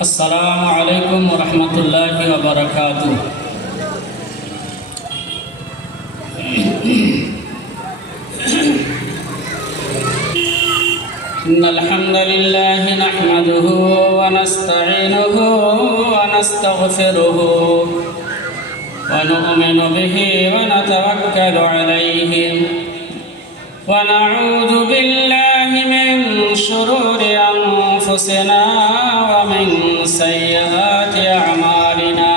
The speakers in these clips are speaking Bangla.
السلام عليكم ورحمة الله وبركاته. إن الحمد لله نحمده ونستعينه ونستغفره ونؤمن به ونتوكل عليه ونعوذ بالله من شرور أنفسنا ومن سيئات أعمالنا.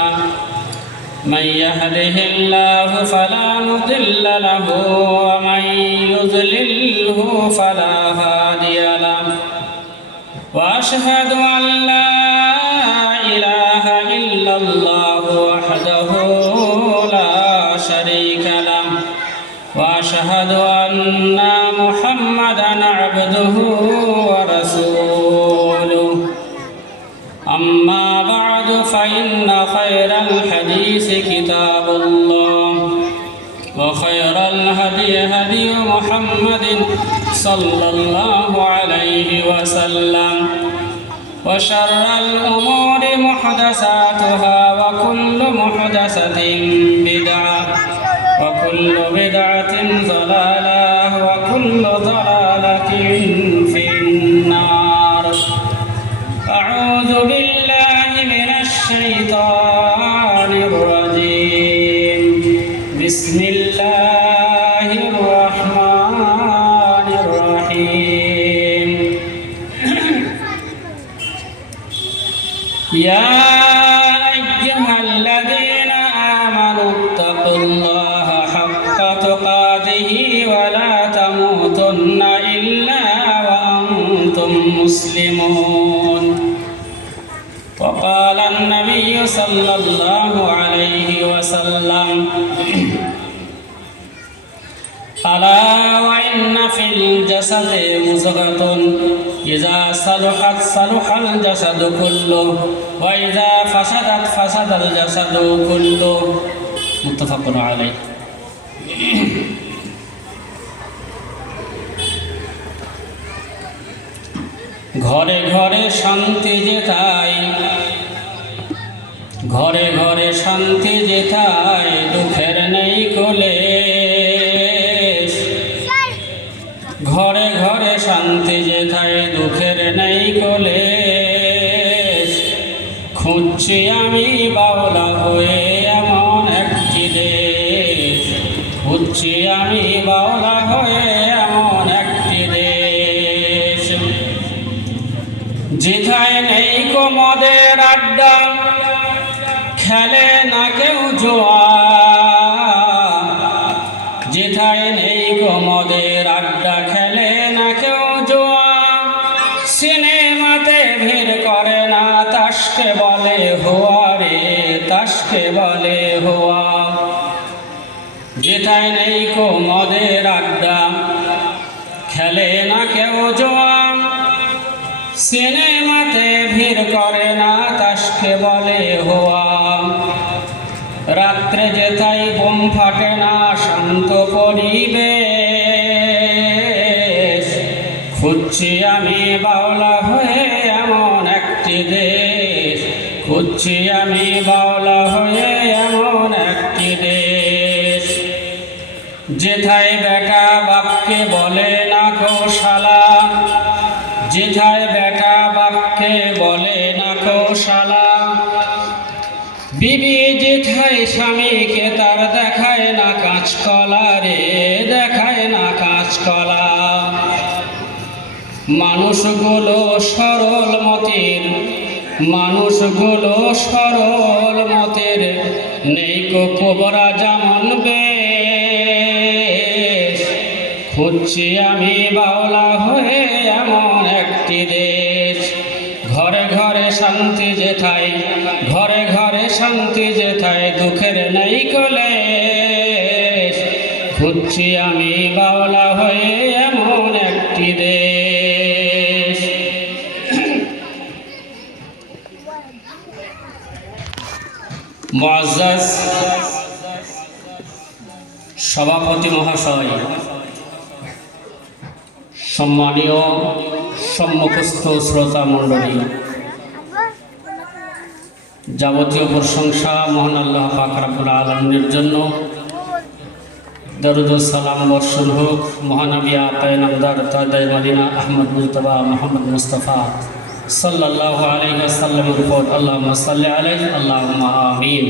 من يهده الله فلا مضل له ومن يضلله فلا هادي له. وأشهد أن لا إله إلا الله وحده لا شريك له. وأشهد أن محمدًا عبده ورسوله. أما بعد فإن خير الحديث كتاب الله وخير الهدي هدي محمد صلى الله عليه وسلم وشر الأمور محدثاتها وكل محدثة بدعة وكل بدعة ضلالة وكل ضلالة في النار. أعوذ بالله من الشيطان الرجيم. بسم الله الرحمن الرحيم. يا أيها الذين آمنوا اتقوا الله حق تقاته ولا تموتن إلا وأنتم مسلمون. وقال النبي صلى الله عليه وسلم: ألا وإن في الجسد مضغة إذا صلحت صلح الجسد كله وإذا فسدت فسد الجسد كله. متفق عليه. ঘরে ঘরে শান্তি যেথায়, ঘরে ঘরে শান্তি যেথায়, দুঃখের নেই কলেশ। ঘরে ঘরে শান্তি যেথায়, দুঃখের নেই কলেশ। খুঁজছি আমি বাউলা হয়ে এমন একটি দেশ। খুঁজছি আমি বাউলা হয়ে এমন একটি দেশ। যেথায় নেই কো মদের আড্ডা, খেলে না কেউ জুয়া। যেথায় নেই কো মদের আড্ডা, খেলে না কেউ জুয়া। সিনেমাতে ভিড় করে না, তাসকে বলে হুয়া রে, তাসকে বলে হুয়া। যেথায় নেই কো মদের আড্ডা, খেলে না কেউ জুয়া। সিনেমাতে ভিড় করে না, তাসকে বলে হুয়া। রাত্রে যেথায় বোম ফাটে না, শান্ত পরিবেশ। খুঁজছি আমি বাউলা হয়ে এমন একটি দেশ। খুঁজছি আমি বাউলা হয়ে এমন একটি দেশ। যেথায় বেটা বাপকে বলে না কো শালা। যেথায় বেটা বাপকে বলে না কো শালা। বিবি যেথায় স্বামীকে তার দেখায় না কাঁচকলা রে, দেখায় না কাঁচকলা। মানুষগুলো সরল মতের, মানুষগুলো সরল মতের, নেই কো কোবরা যেমন বেশ। খুঁজছি আমি বাউলা হয়ে এমন একটি দেশ। ঘরে ঘরে শান্তি যেথায়, ঘরে ঘরে শান্তি যেথায়, দুঃখের নেই কলেশ। খুঁজছি আমি বাউলা হয়ে এমন একটি দেশ। মুআজ্জাজ সভাপতি মহাশয়, সম্মানীয় সম্মুখস্থ শ্রোতা মণ্ডলী, যাবতীয় প্রশংসা মহান আল্লাহ পাক রব্বুল আলামিনের জন্য। দরুদ ও সালাম বর্ষণ হোক মহানবী আকায়ে নামদার তাজদার মদিনা আহমদ মুজতবা মোহাম্মদ মুস্তাফা সাল্লাল্লাহু আলাইহি ওয়াসাল্লামের উপর। আল্লাহুম্মা সাল্লি আলাইহি আল্লাহুম্মা আমিন।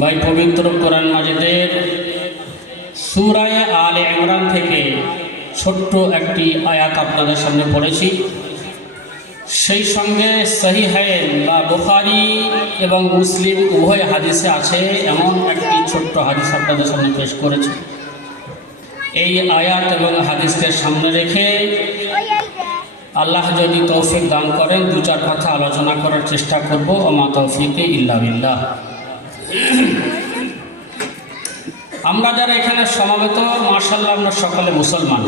ভাই, পবিত্র কোরআন মাজিদের সূরা আলে ইমরান থেকে ছোট্ট একটি আয়াত আপনাদের সামনে পড়েছি। সেই সঙ্গে সহিহাইন বা বুখারী এবং মুসলিম উভয় হাদিসে আছে এমন একটি ছোট্ট হাদিস আপনাদের সামনে পেশ করেছি। এই আয়াত এবং হাদিসকে সামনে রেখে আল্লাহ যদি তৌফিক দান করেন দু চার কথা আলোচনা করার চেষ্টা করব। ওমা তৌফিকে ইল্লা বিল্লাহ। আমরা যারা এখানে সমাবেত, মাশাআল্লাহ আমরা সকলে মুসলমান।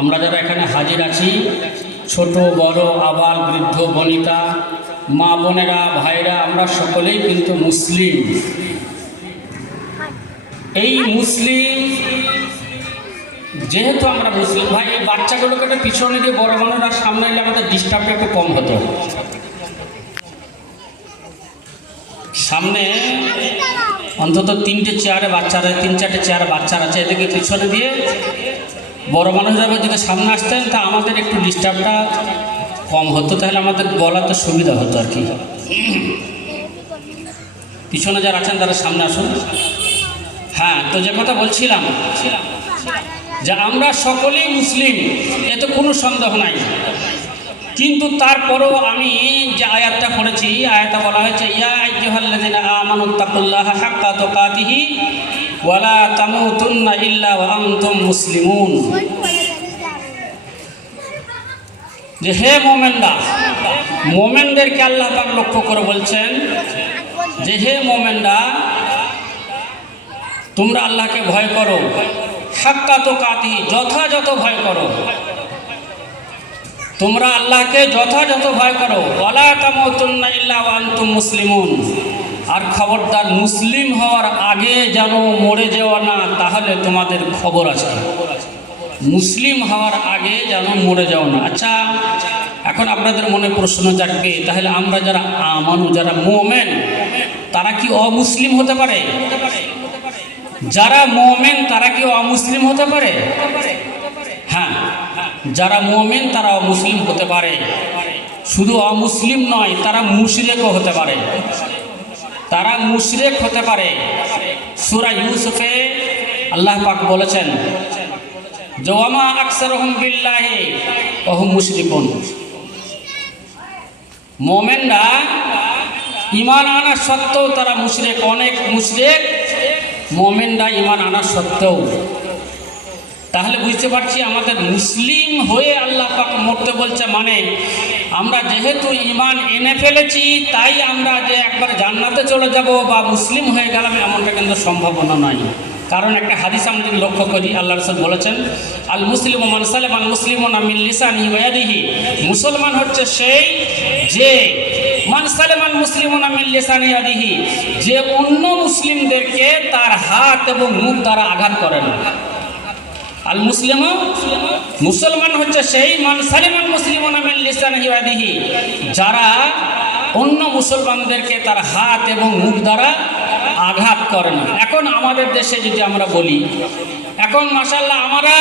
আমরা যারা এখানে হাজির আছি, ছোট বড় আবাল বৃদ্ধ বনিতা মা বোনেরা ভাইরা, আমরা সকলেই কিন্তু মুসলিম। এই মুসলিম যেহেতু আমরা মুসলিম ভাই, এই বাচ্চাগুলোকে একটা পিছনে দিয়ে বড় মানুষরা সামনে এলে আমাদের ডিস্টার্বটা একটু কম হতো। সামনে অন্তত তিন চারটে চেয়ারে বাচ্চারা আছে, এদেরকে পিছনে দিয়ে বড় মানুষরা যদি সামনে আসতেন তা আমাদের একটু ডিস্টার্বটা কম হতো, তাহলে আমাদের বলাতে সুবিধা হতো আর কি। পিছনে যারা আছেন তারা সামনে আসুন। হ্যাঁ, তো যে কথা বলছিলাম যে আমরা সকলেই মুসলিম, এতে কোনো সন্দেহ নাই। কিন্তু তারপরেও আমি যে আয়াতটা পড়েছি, আয়াতটা বলা হয়েছে ইয়া আইয়ুহাল্লাযিনা আমানুত্তাকুল্লাহা হাক্কা তুকাতিহি ওয়া লা তামুতুন্না ইল্লা ওয়া আনতুম মুসলিমুন। যে হে মুমিনরা, মুমিনদেরকে আল্লাহ পাক লক্ষ্য করে বলছেন যে হে মুমিনরা, তোমরা আল্লাহকে ভয় করো, হাক্কা তুকাতিহি যথাযথ ভয় করো, তোমরা আল্লাহকে যথাযথ ভয় করো, ওয়ালা তামুতুন্না ইল্লা ওয়া আনতুম মুসলিমুন। আর খবরদার মুসলিম হওয়ার আগে যেন মরে যাওয়া না, তাহলে তোমাদের খবর আছে। মুসলিম হওয়ার আগে যেন মরে যাও না। আচ্ছা, এখন আপনাদের মনে প্রশ্ন জাগবে, তাহলে আমরা যারা আমানু, যারা মুমিন, তারা কি অমুসলিম হতে পারে? যারা মুমিন তারা কি অমুসলিম হতে পারে? হ্যাঁ, যারা মুমিন তারা অমুসলিম হতে পারে। শুধু অমুসলিম নয়, তারা মুশরিকও হতে পারে। তারা মুশরিক হতে পারে। সূরা ইউসুফে আল্লাহ পাক বলেছেন যে ওয়ামা আকসারুহুম বিল্লাহি ওয়া হুম মুশরিকুন। মুমিনরা ঈমান আনা সত্ত্বেও তারা মুশরিক। অনেক মুশরিক মুমিনরা ঈমান আনা সত্ত্বেও। তাহলে বুঝতে পারছি আমাদের মুসলিম হয়ে আল্লাহ পাক মরতে বলছে, মানে আমরা যেহেতু ঈমান এনে ফেলেছি তাই আমরা যে একবার জান্নাতে চলে যাব বা মুসলিম হয়ে গেলাম, এমনটা কিন্তু সম্ভাবনা নয়। কারণ একটা হাদিস আমরা যদি লক্ষ্য করি, আল্লাহ রাসূল বলেছেন আল মুসলিমু মান সালামা আল মুসলিমুনা মিন লিসানিহি ওয়া ইয়াদিহি। মুসলমান হচ্ছে সেই যে মান সালামা আল মুসলিমুনা মিন লিসানিহি ওয়া ইয়াদিহি, যে অন্য মুসলিমদেরকে তার হাত এবং মুখ দ্বারা আঘাত করে না। আল মুসলিম, মুসলমান হচ্ছে সেই মান সালিমাল মুসলিমুনা মিন লিসানিহি ওয়া ইয়াদিহি, যারা অন্য মুসলমানদেরকে তার হাত এবং মুখ দ্বারা আঘাত করে না। এখন আমাদের দেশে যদি আমরা বলি, এখন মাশাআল্লাহ আমরা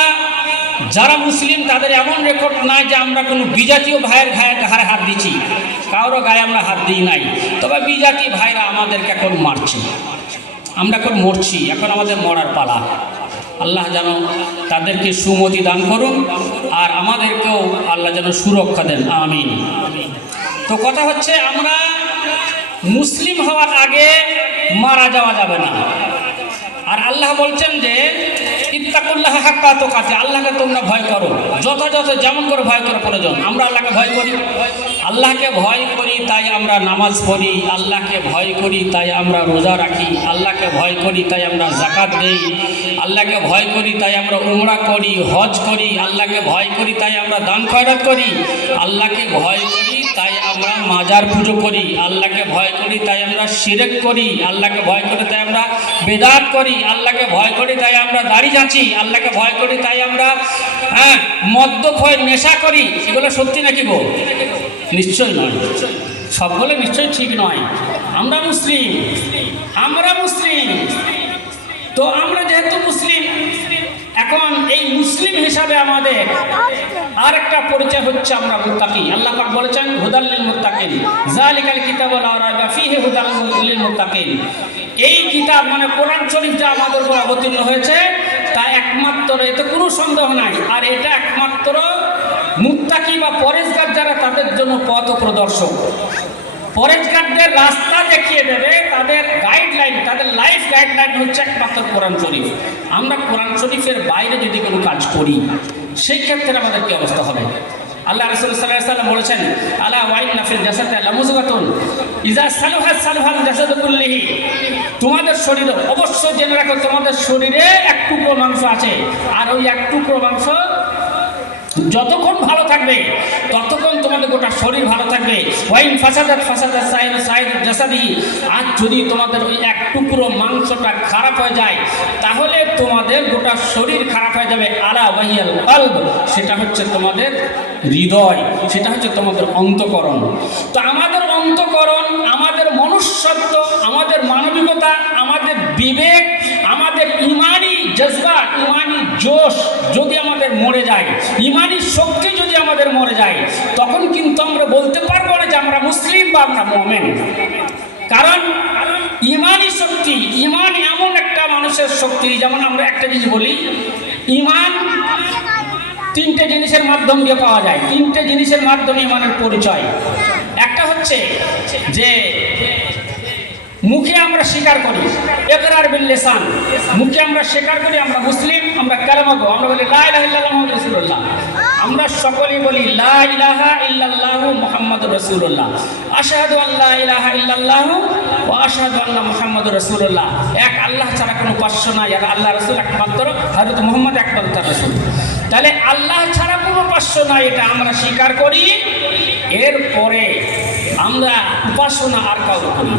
যারা মুসলিম তাদের এমন রেকর্ড নাই যে আমরা কোনো বিজাতীয় ভাইয়ের ঘাড়ে হাত দিচ্ছি, কারোর গায়ে আমরা হাত দিই নাই। তবে বিজাতি ভাইরা আমাদেরকে এখন মারছে, আমরা এখন মরছি, এখন আমাদের মরার পালা। আল্লাহ যেন তাদেরকে সুমতি দান করুন আর আমাদেরকেও আল্লাহ যেন সুরক্ষা দেন, আমিন। তো কথা হচ্ছে আমরা মুসলিম হওয়ার আগে মারা যাওয়া যাবে না। আর আল্লাহ বলছেন যে ইত্তাকুল্লাহা হাক্কা তুকাতিহি, আল্লাহকে তোমরা ভয় করো যথাযথ, যেমন করে ভয় করা প্রয়োজন। আমরা আল্লাহকে ভয় করি, আল্লাহকে ভয় করি তাই আমরা নামাজ পড়ি, আল্লাহকে ভয় করি তাই আমরা রোজা রাখি, আল্লাহকে ভয় করি তাই আমরা যাকাত দেই, আল্লাহকে ভয় করি তাই আমরা উমরা করি, হজ করি, আল্লাহকে ভয় করি তাই আমরা দান খয়রাত করি, আল্লাহকে ভয় করি তাই আমরা মাজার পুজো করি, আল্লাহকে ভয় করি তাই আমরা শিরক করি, আল্লাহকে ভয় করি তাই আমরা বেদাত করি, আল্লাহকে ভয় করি তাই আমরা দাড়ি যাচ্ছি, আল্লাহকে ভয় করি তাই আমরা হ্যাঁ মদ্যপ হয়ে নেশা করি, এগুলো সত্যি নাকি গো? নিশ্চয় নয়, সবগুলো নিশ্চয়ই ঠিক নয়। আমরা মুসলিম, আমরা মুসলিম, তো আমরা যেহেতু মুসলিম, এখন এই মুসলিম হিসাবে আমাদের আর একটা পরিচয় হচ্ছে আমরা মুত্তাকি। আল্লাহ পাক বলেছেন হুদাল লিল মুত্তাকিন, যালিকাল কিতাবু লা রাইবা ফীহি হুদাল লিল মুত্তাকিন। এই কিতাব মানে কোরআন শরীফ যা আমাদের উপর অবতীর্ণ হয়েছে তা একমাত্র, এতে কোনো সন্দেহ নাই, আর এটা একমাত্র মুত্তাকি বা পরেজগার যারা তাদের জন্য পথ প্রদর্শক। পরেজগারদের রাস্তা দেখিয়ে দেবে, তাদের গাইডলাইন, তাদের লাইফ গাইডলাইন হচ্ছে একমাত্র কোরআন শরীফ। আমরা কোরআন শরীফের বাইরে যদি কোনো কাজ করি সেই ক্ষেত্রে আমাদের কি অবস্থা হবে? আল্লাহ রাসূল সাল্লাল্লাহু আলাইহি ওয়াসাল্লাম বলেছেন আলা ওয়াইন্না ফিল জাসাদি লামুযগাতুন ইযা সালাহাত সালাহাল জাসাদু কুল্লিহি। তোমাদের শরীরে অবশ্যই জেনে রাখো, তোমাদের শরীরে এক টুকরো মাংস আছে, আর ওই এক টুকরো মাংস যতক্ষণ ভালো থাকবে ততক্ষণ তোমাদের গোটা শরীর ভালো থাকবে। ওয়াইন ফাসাদাত ফাসাদাত সাইদ জাসাদি। আর যদি তোমাদের ওই এক টুকরো মাংসটা খারাপ হয়ে যায় তাহলে তোমাদের গোটা শরীর খারাপ হয়ে যাবে। আলা ওয়াহিয়াল কলব, সেটা হচ্ছে তোমাদের হৃদয়, সেটা হচ্ছে তোমাদের অন্তঃকরণ। তো আমাদের অন্তঃকরণ, আমাদের মনুষ্যত্ব, আমাদের মানবিকতা, আমাদের বিবেক, আমাদের ইমানি জজবা, ইমানি জোশ যদি আমাদের মরে যায়, ইমানি শক্তি যদি আমাদের মরে যায়, তখন কিন্তু আমরা বলতে পারবো না যে আমরা মুসলিম বা আমরা মুমিন। কারণ ইমানি শক্তি, ইমান এমন একটা মানুষের শক্তি, যেমন আমরা একটা জিনিস বলি, ইমান তিনটে জিনিসের মাধ্যম দিয়ে পাওয়া যায়, তিনটে জিনিসের মাধ্যমে ইমানের পরিচয়। একটা হচ্ছে যে মুখে আমরা স্বীকার করি, ইকরার বিল লিসান, মুখে আমরা স্বীকার করি আমরা মুসলিম, আমরা কালেমা গো, আমরা বলি লা ইলাহা ইল্লাল্লাহ মুহাম্মাদুর রাসূলুল্লাহ, আমরা সকলেই বলি লা ইলাহা ইল্লাল্লাহু মুহাম্মাদুর রাসূলুল্লাহ, আশহাদু আল্লা ইলাহা ইল্লাল্লাহু ওয়া আশহাদু আন্না মুহাম্মাদুর রাসূলুল্লাহ। এক আল্লাহ ছাড়া কোনো উপাস্য নাই, আর আল্লাহ রাসূল একমাত্র, হযরত মুহাম্মদ একমাত্র তার রাসূল। তাহলে আল্লাহ ছাড়া কোনো উপাস্য নাই, এটা আমরা স্বীকার করি। এরপরে আমরা উপাসনা আর কাউকে করি,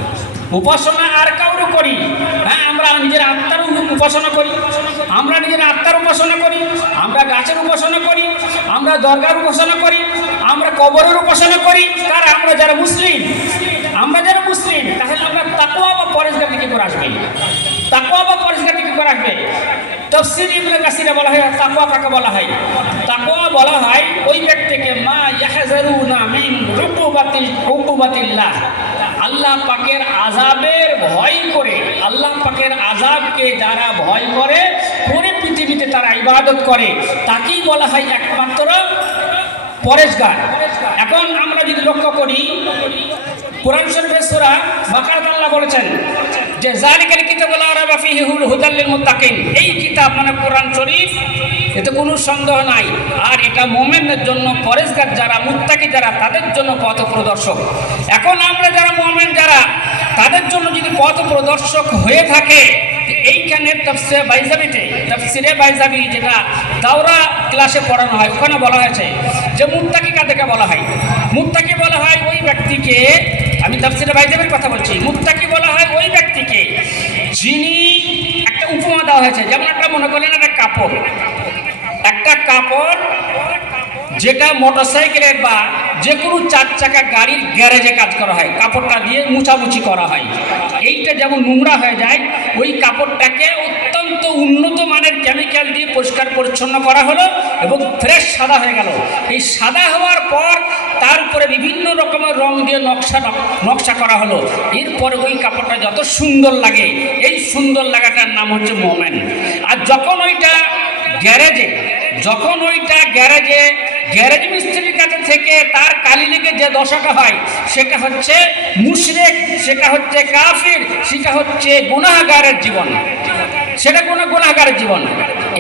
উপাসনা আর কাউরে করি। হ্যাঁ, আমরা নিজের আত্মার উপাসনা করি, আমরা নিজের আত্মার উপাসনা করি, আমরা গাছের উপাসনা করি, আমরা দরগার উপাসনা করি, আমরা কবরের উপাসনা করি। কার? আমরা যারা মুসলিম, আমরা যারা মুসলিম। তাহলে আমরা তাকওয়া বা পরেজগারি কি করে আসবে? তাকওয়া বা পরেজগারি কি করে আসবে? তাফসীর ইবনে কাসিরে বলা হয় তাকওয়া কাকে বলা হয়? তাকওয়া বলা হয় ওই ব্যক্তিকে মা ইয়াহজারুনা মিন উকুবাতিল্লাহ, আল্লাহ পাকের আযাবের ভয় করে, আল্লাহ পাকের আযাবকে যারা ভয় করে পুরো পৃথিবীতে তারা ইবাদত করে, তাকেই বলা হয় একমাত্র পরেজগার। এখন আমরা যদি লক্ষ্য করি কোরআন শরীফের সূরা বাকারাতে আল্লাহ বলেছেন যে যালিকাল কিতাবু লা রাইবা ফীহি হুদাল লিল মুত্তাকিন। এই কিতাব মানে কোরআন শরীফ, এতে কোনো সন্দেহ নাই, আর এটা মুমিনদের জন্য, পরেজগার যারা, মুত্তাকি যারা, তাদের জন্য পথ প্রদর্শক। এখন আমরা যারা মুমিন যারা, তাদের জন্য যদি পথ প্রদর্শক হয়ে থাকে, এইখানে তাফসিরে বাইজাবি যেটা দাওরা ক্লাসে পড়ানো হয়, ওখানে বলা হয়েছে যে মুত্তাকি কাদেরকে বলা হয়? মুত্তাকি বলা হয় ওই ব্যক্তিকে, আমি তাফসিরে বাইজাবির কথা বলছি, মুত্তাকি বলা হয় ওই ব্যক্তিকে যিনি, একটা উপমা দেওয়া হয়েছে, যেমন একটা মনে করলেন একটা কাপড়, একটা কাপড় যেটা মোটরসাইকেলের বা যে কোনো চার চাকা গাড়ির গ্যারেজে কাজ করা হয়, কাপড়টা দিয়ে মুছামুছি করা হয়। এইটা যেমন নোংরা হয়ে যায়, ওই কাপড়টাকে অত্যন্ত উন্নত মানের কেমিক্যাল দিয়ে পরিষ্কার পরিচ্ছন্ন করা হলো এবং ফ্রেশ সাদা হয়ে গেল। এই সাদা হওয়ার পর তার উপরে বিভিন্ন রকমের রং দিয়ে নকশা করা হলো। এরপরে ওই কাপড়টা যত সুন্দর লাগে, এই সুন্দর লাগাটার নাম হচ্ছে মোমেন। আর যখন ওইটা গ্যারেজ মিস্ত্রির কাছে থেকে তার কালি লেগে যে দশাটা হয়, সেটা হচ্ছে মুশরিক, সেটা হচ্ছে কাফির, সেটা হচ্ছে গুনাহগারের জীবন, সেটা গুনাহগারের জীবন।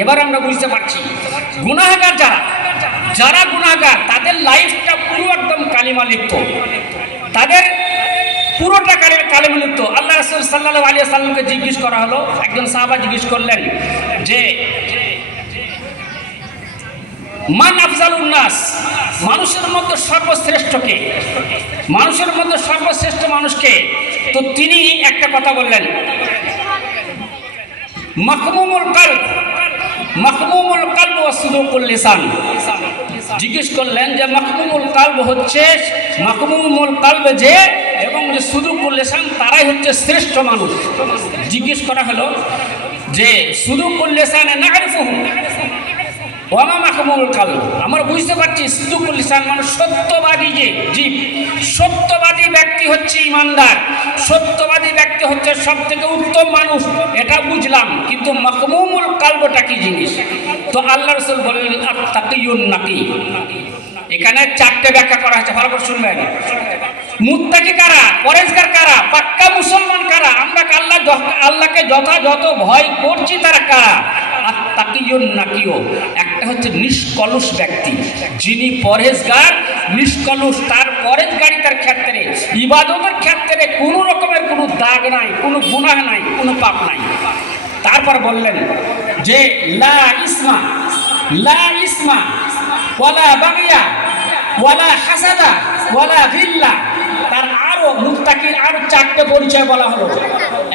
এবার আমরা বুঝতে পারছি গুনাহগার যারা গুনাহগার, তাদের লাইফটা পুরো একদম কালিমা লিপ্ত, তাদের পুরোটা কালিমা লিপ্ত। আল্লাহ রাসূল সাল্লাল্লাহু আলাইহি ওয়াসাল্লামকে জিজ্ঞেস করা হলো, একজন সাহাবা জিজ্ঞেস করলেন যে মান আফজালুন নাস, মানুষের মধ্যে সর্বশ্রেষ্ঠকে, মানুষের মধ্যে সর্বশ্রেষ্ঠ মানুষকে? তো তিনি একটা কথা বললেন, মাকমুমুল কলব, মাখমুমুল কালব ওয়া সুদুকুল লিসান। জিজ্ঞেস করলেন যে মাখমুমুল কালব হচ্ছে মাখমুমুল কালব যে, এবং যে সুদুকুল লিসান তারাই হচ্ছে শ্রেষ্ঠ মানুষ। জিজ্ঞেস করা হলো যে সুদুকুল লিসানে নারিফুহু ওয়া মা মাখমুমুল কালব। আমরা বুঝতে পারছি সুদুকুল লিসান মানে সত্যবাদী যে জীব, সত্যবাদী ব্যক্তি হচ্ছে ইমানদার, সত্যবাদী ব্যক্তি হচ্ছে সব থেকে উত্তম মানুষ, এটা বুঝলাম। কিন্তু মাখমুমুল কালবটা কি জিনিস? তো আল্লাহ রাসূল বললেন আত-তাকিয়ুন নাকি। এখানে চারটে ব্যাখ্যা করা হয়েছে, ভালো করে শুনবেন। মুত্তাকি কারা, পরেজগার কারা, পাক্কা মুসলমান কারা, আমরা আল্লাহকে যথাযথ ভয় করছি তারা কারা? আত-তাকিয়ুন নাকিও, একটা হচ্ছে নিষ্কলুষ ব্যক্তি, যিনি পরেজগার, নিষ্কলুষ, তার পরেজগারিতার ক্ষেত্রে, ইবাদতের ক্ষেত্রে কোনো রকমের কোনো দাগ নাই, কোনো গুনাহ নাই, কোনো পাপ নাই। তারপর বললেন যে লা ইসমা, লা ইসমা ওয়ালা বাগিয়া ওয়ালা হাসাদা ওয়ালা গিল্লা। তার আরো মুত্তাকির আরো চারটে পরিচয় বলা হলো।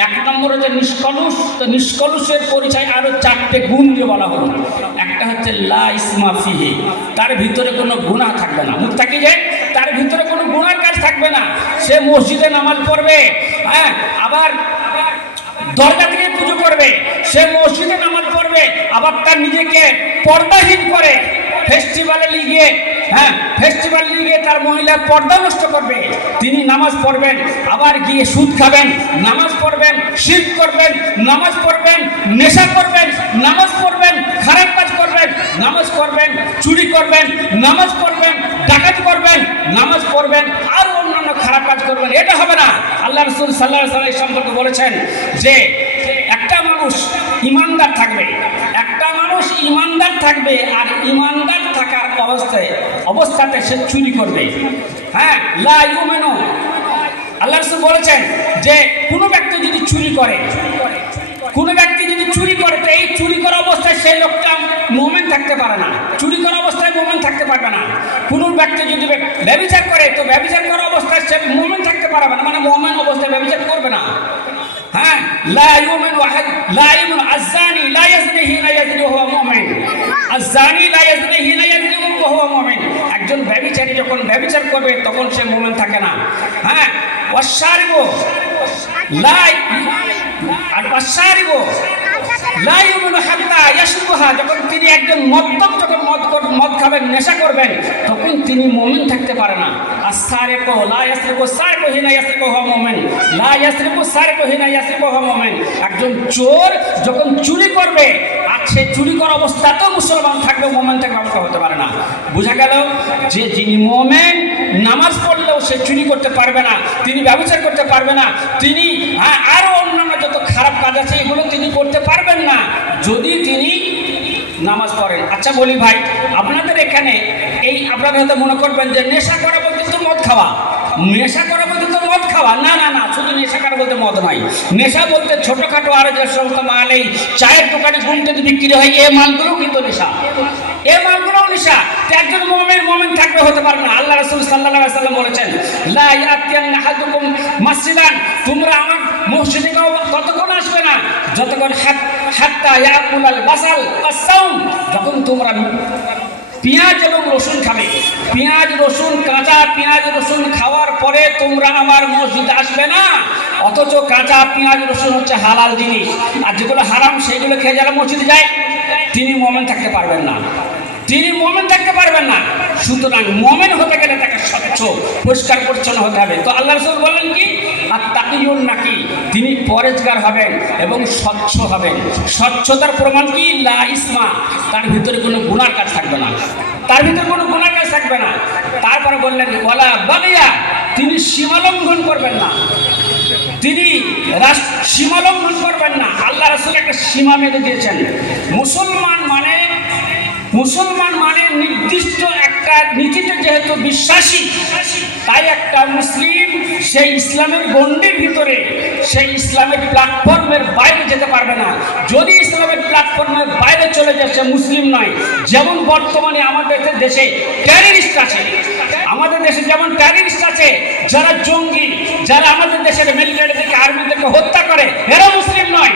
এক নম্বর হচ্ছে নিষ্কলুষ, তো নিষ্কলুষের পরিচয় আরো চারটে গুণ দিয়ে বলা হলো। একটা হচ্ছে লা ইসমা ফিহি, তার ভিতরে কোনো গুনাহ থাকবে না। মুত্তাকি যে, তার ভিতরে কোনো গুনাহের কাজ থাকবে না। সে মসজিদে নামাজ পড়বে, হ্যাঁ, আবার দরগা থেকে পুজো করবে, সে মসজিদে নামাজ পড়বে, আবার তার নিজেকে পর্দাহীন করে ফেস্টিভ্যালে গিয়ে, হ্যাঁ, ফেস্টিভ্যালে গিয়ে তার মহিলার পর্দা নষ্ট করবে। তিনি নামাজ পড়বেন, আবার গিয়ে সুদ খাবেন, নামাজ পড়বেন, শিরক করবেন, নামাজ পড়বেন, নেশা করবেন, নামাজ পড়বেন, খারাপ কাজ করবেন, নামাজ পড়বেন, চুরি করবেন, নামাজ পড়বেন, ডাকাতি করবেন, নামাজ পড়বেন, আর অন্যান্য খারাপ কাজ করবেন। এটা হবে না। আল্লাহ রাসূল সাল্লাল্লাহু আলাইহি ওয়াসাল্লাম সম্পর্কে বলেছেন যে একটা মানুষ ইমানদার থাকবে, একটা মানুষ ইমানদার থাকবে, আর ইমানদার থাকার অবস্থাতে সে চুরি করবে। হ্যাঁ, লা ইউমিনু, আল্লাহ রাসূল বলেছেন যে কোনো ব্যক্তি যদি চুরি করে, কোনো ব্যক্তি যদি চুরি করে, তো এই চুরি করা অবস্থায় সেই লোকটা মুমিন থাকতে পারে না, চুরি করা অবস্থায় মুমিন থাকতে পারবে না। কোনো ব্যক্তি যদি ব্যভিচার করে, তো ব্যভিচার করা অবস্থায় সে মুমিন থাকতে পারবে না, মানে মুমিন অবস্থায় ব্যভিচার করবে না। হ্যাঁ, লা ইউমিনু লা ইউমিনু আয-যানি লা ইয়াজনি হিনা ইয়াজনি ওয়া হুয়া মুমিন, আয-যানি লা ইয়াজনি হিনা ইয়াজনি ওয়া হুয়া মুমিন। একজন ব্যভিচারী যখন ব্যভিচার করবে তখন সে মুমিন থাকে না। হ্যাঁ, ওয়াশ-শারিবু লা ওয়াশ-শারিবু লা ইউমিনু হাত্তা ইয়াশরুবহা, যখন তিনি একজন মদ্যপ, যখন মদ খাবেন, নেশা করবেন, তখন তিনি মুমিন থাকতে পারে না। আস-সারিকু লা ইয়াসরিকু সারিকু হিনা ইয়াসরিকু ওয়া হুয়া মুমিন, লা ইয়াসরিকু সারিকু হিনা ইয়াসরিকু ওয়া হুয়া মুমিন। একজন চোর যখন চুরি করবে, আর সে চুরি করার অবস্থাতেও মুসলমান থাকবে, মুমিন থাকবে, এমনটা হতে পারে না। বোঝা গেল যে যিনি মুমিন, নামাজ পড়লেও সে চুরি করতে পারবে না, তিনি ব্যভিচার করতে পারবে না, তিনি আরো অন্যান্য যত খারাপ কাজ আছে এগুলো তিনি করতে পারবেন না যদি তিনি নামাজ পড়েন। আচ্ছা বলি ভাই, আপনাদের এখানে এই আপনারা হয়তো মনে করবেন যে নেশা করা বলতে তো মদ খাওয়া, নেশা করা বলতে তো মদ খাওয়া। না না না, শুধু নেশা করা বলতে মদ নয়। নেশা বলতে ছোটোখাটো আরো যে সমস্ত মাল এই চায়ের দোকানে ঘুমতে বিক্রি হয়, এই মালগুলোও কিন্তু নেশা, এই মালগুলোও নেশা। একজন মুমিন থাকবে, হতে পারে না। আল্লাহ রাসূল সাল্লাল্লাহু আলাইহি ওয়াসাল্লাম বলেছেন লা ইয়াতিয়ান্না আহাদুকুম মাসজিদান, তোমরা আমার মসজিদে ততক্ষণ আসবে না যতক্ষণ হাত্তা ইয়াকুলাল বাসাল ওয়াস-সাউম, যখন তোমরা পেঁয়াজ এবং রসুন খাবে। পেঁয়াজ রসুন, কাঁচা পেঁয়াজ রসুন খাওয়ার পরে তোমরা আমার মসজিদে আসবে না। অথচ কাঁচা পেঁয়াজ রসুন হচ্ছে হালাল জিনিস, আর যেগুলো হারাম সেগুলো খেয়ে যারা মসজিদে যায়, তিনি মুমিন থাকতে পারবেন না, তিনি মুমিন থাকতে পারবেন না। সুতরাং মুমিন হতে গেলে তাকে স্বচ্ছ, পরিষ্কার পরিচ্ছন্ন হতে হবে। তো আল্লাহ রাসূল বলেন কি, আত-তাকিয়ুন নাকি, তিনি পরেজগার হবেন এবং স্বচ্ছ হবেন। স্বচ্ছতার প্রমাণ কি? লা ইসমা, তার ভিতরে কোনো গুনার কাজ থাকবে না, তার ভিতরে কোনো গুনার কাজ থাকবে না। তারপরে বললেন ওয়ালা বাগিয়া, তিনি সীমালঙ্ঘন করবেন না, তিনি সীমালঙ্ঘন করবেন না। আল্লাহ রাসূল একটা সীমা বেঁধে দিয়েছেন। মুসলমান মানে নির্দিষ্ট একটা নীতিতে যেহেতু বিশ্বাসী, তাই একটা মুসলিম সেই ইসলামের গণ্ডির ভিতরে, সেই ইসলামের প্ল্যাটফর্মের বাইরে যেতে পারবে না। যদি ইসলামের প্ল্যাটফর্মের বাইরে চলে যায় সে মুসলিম নয়। যেমন বর্তমানে আমাদের দেশে টেররিস্ট আছে, আমাদের দেশে যেমন টেররিস্ট আছে, যারা জঙ্গি, যারা আমাদের দেশের মিলিটারি থেকে আর্মি থেকে হত্যা করে, এরা মুসলিম নয়,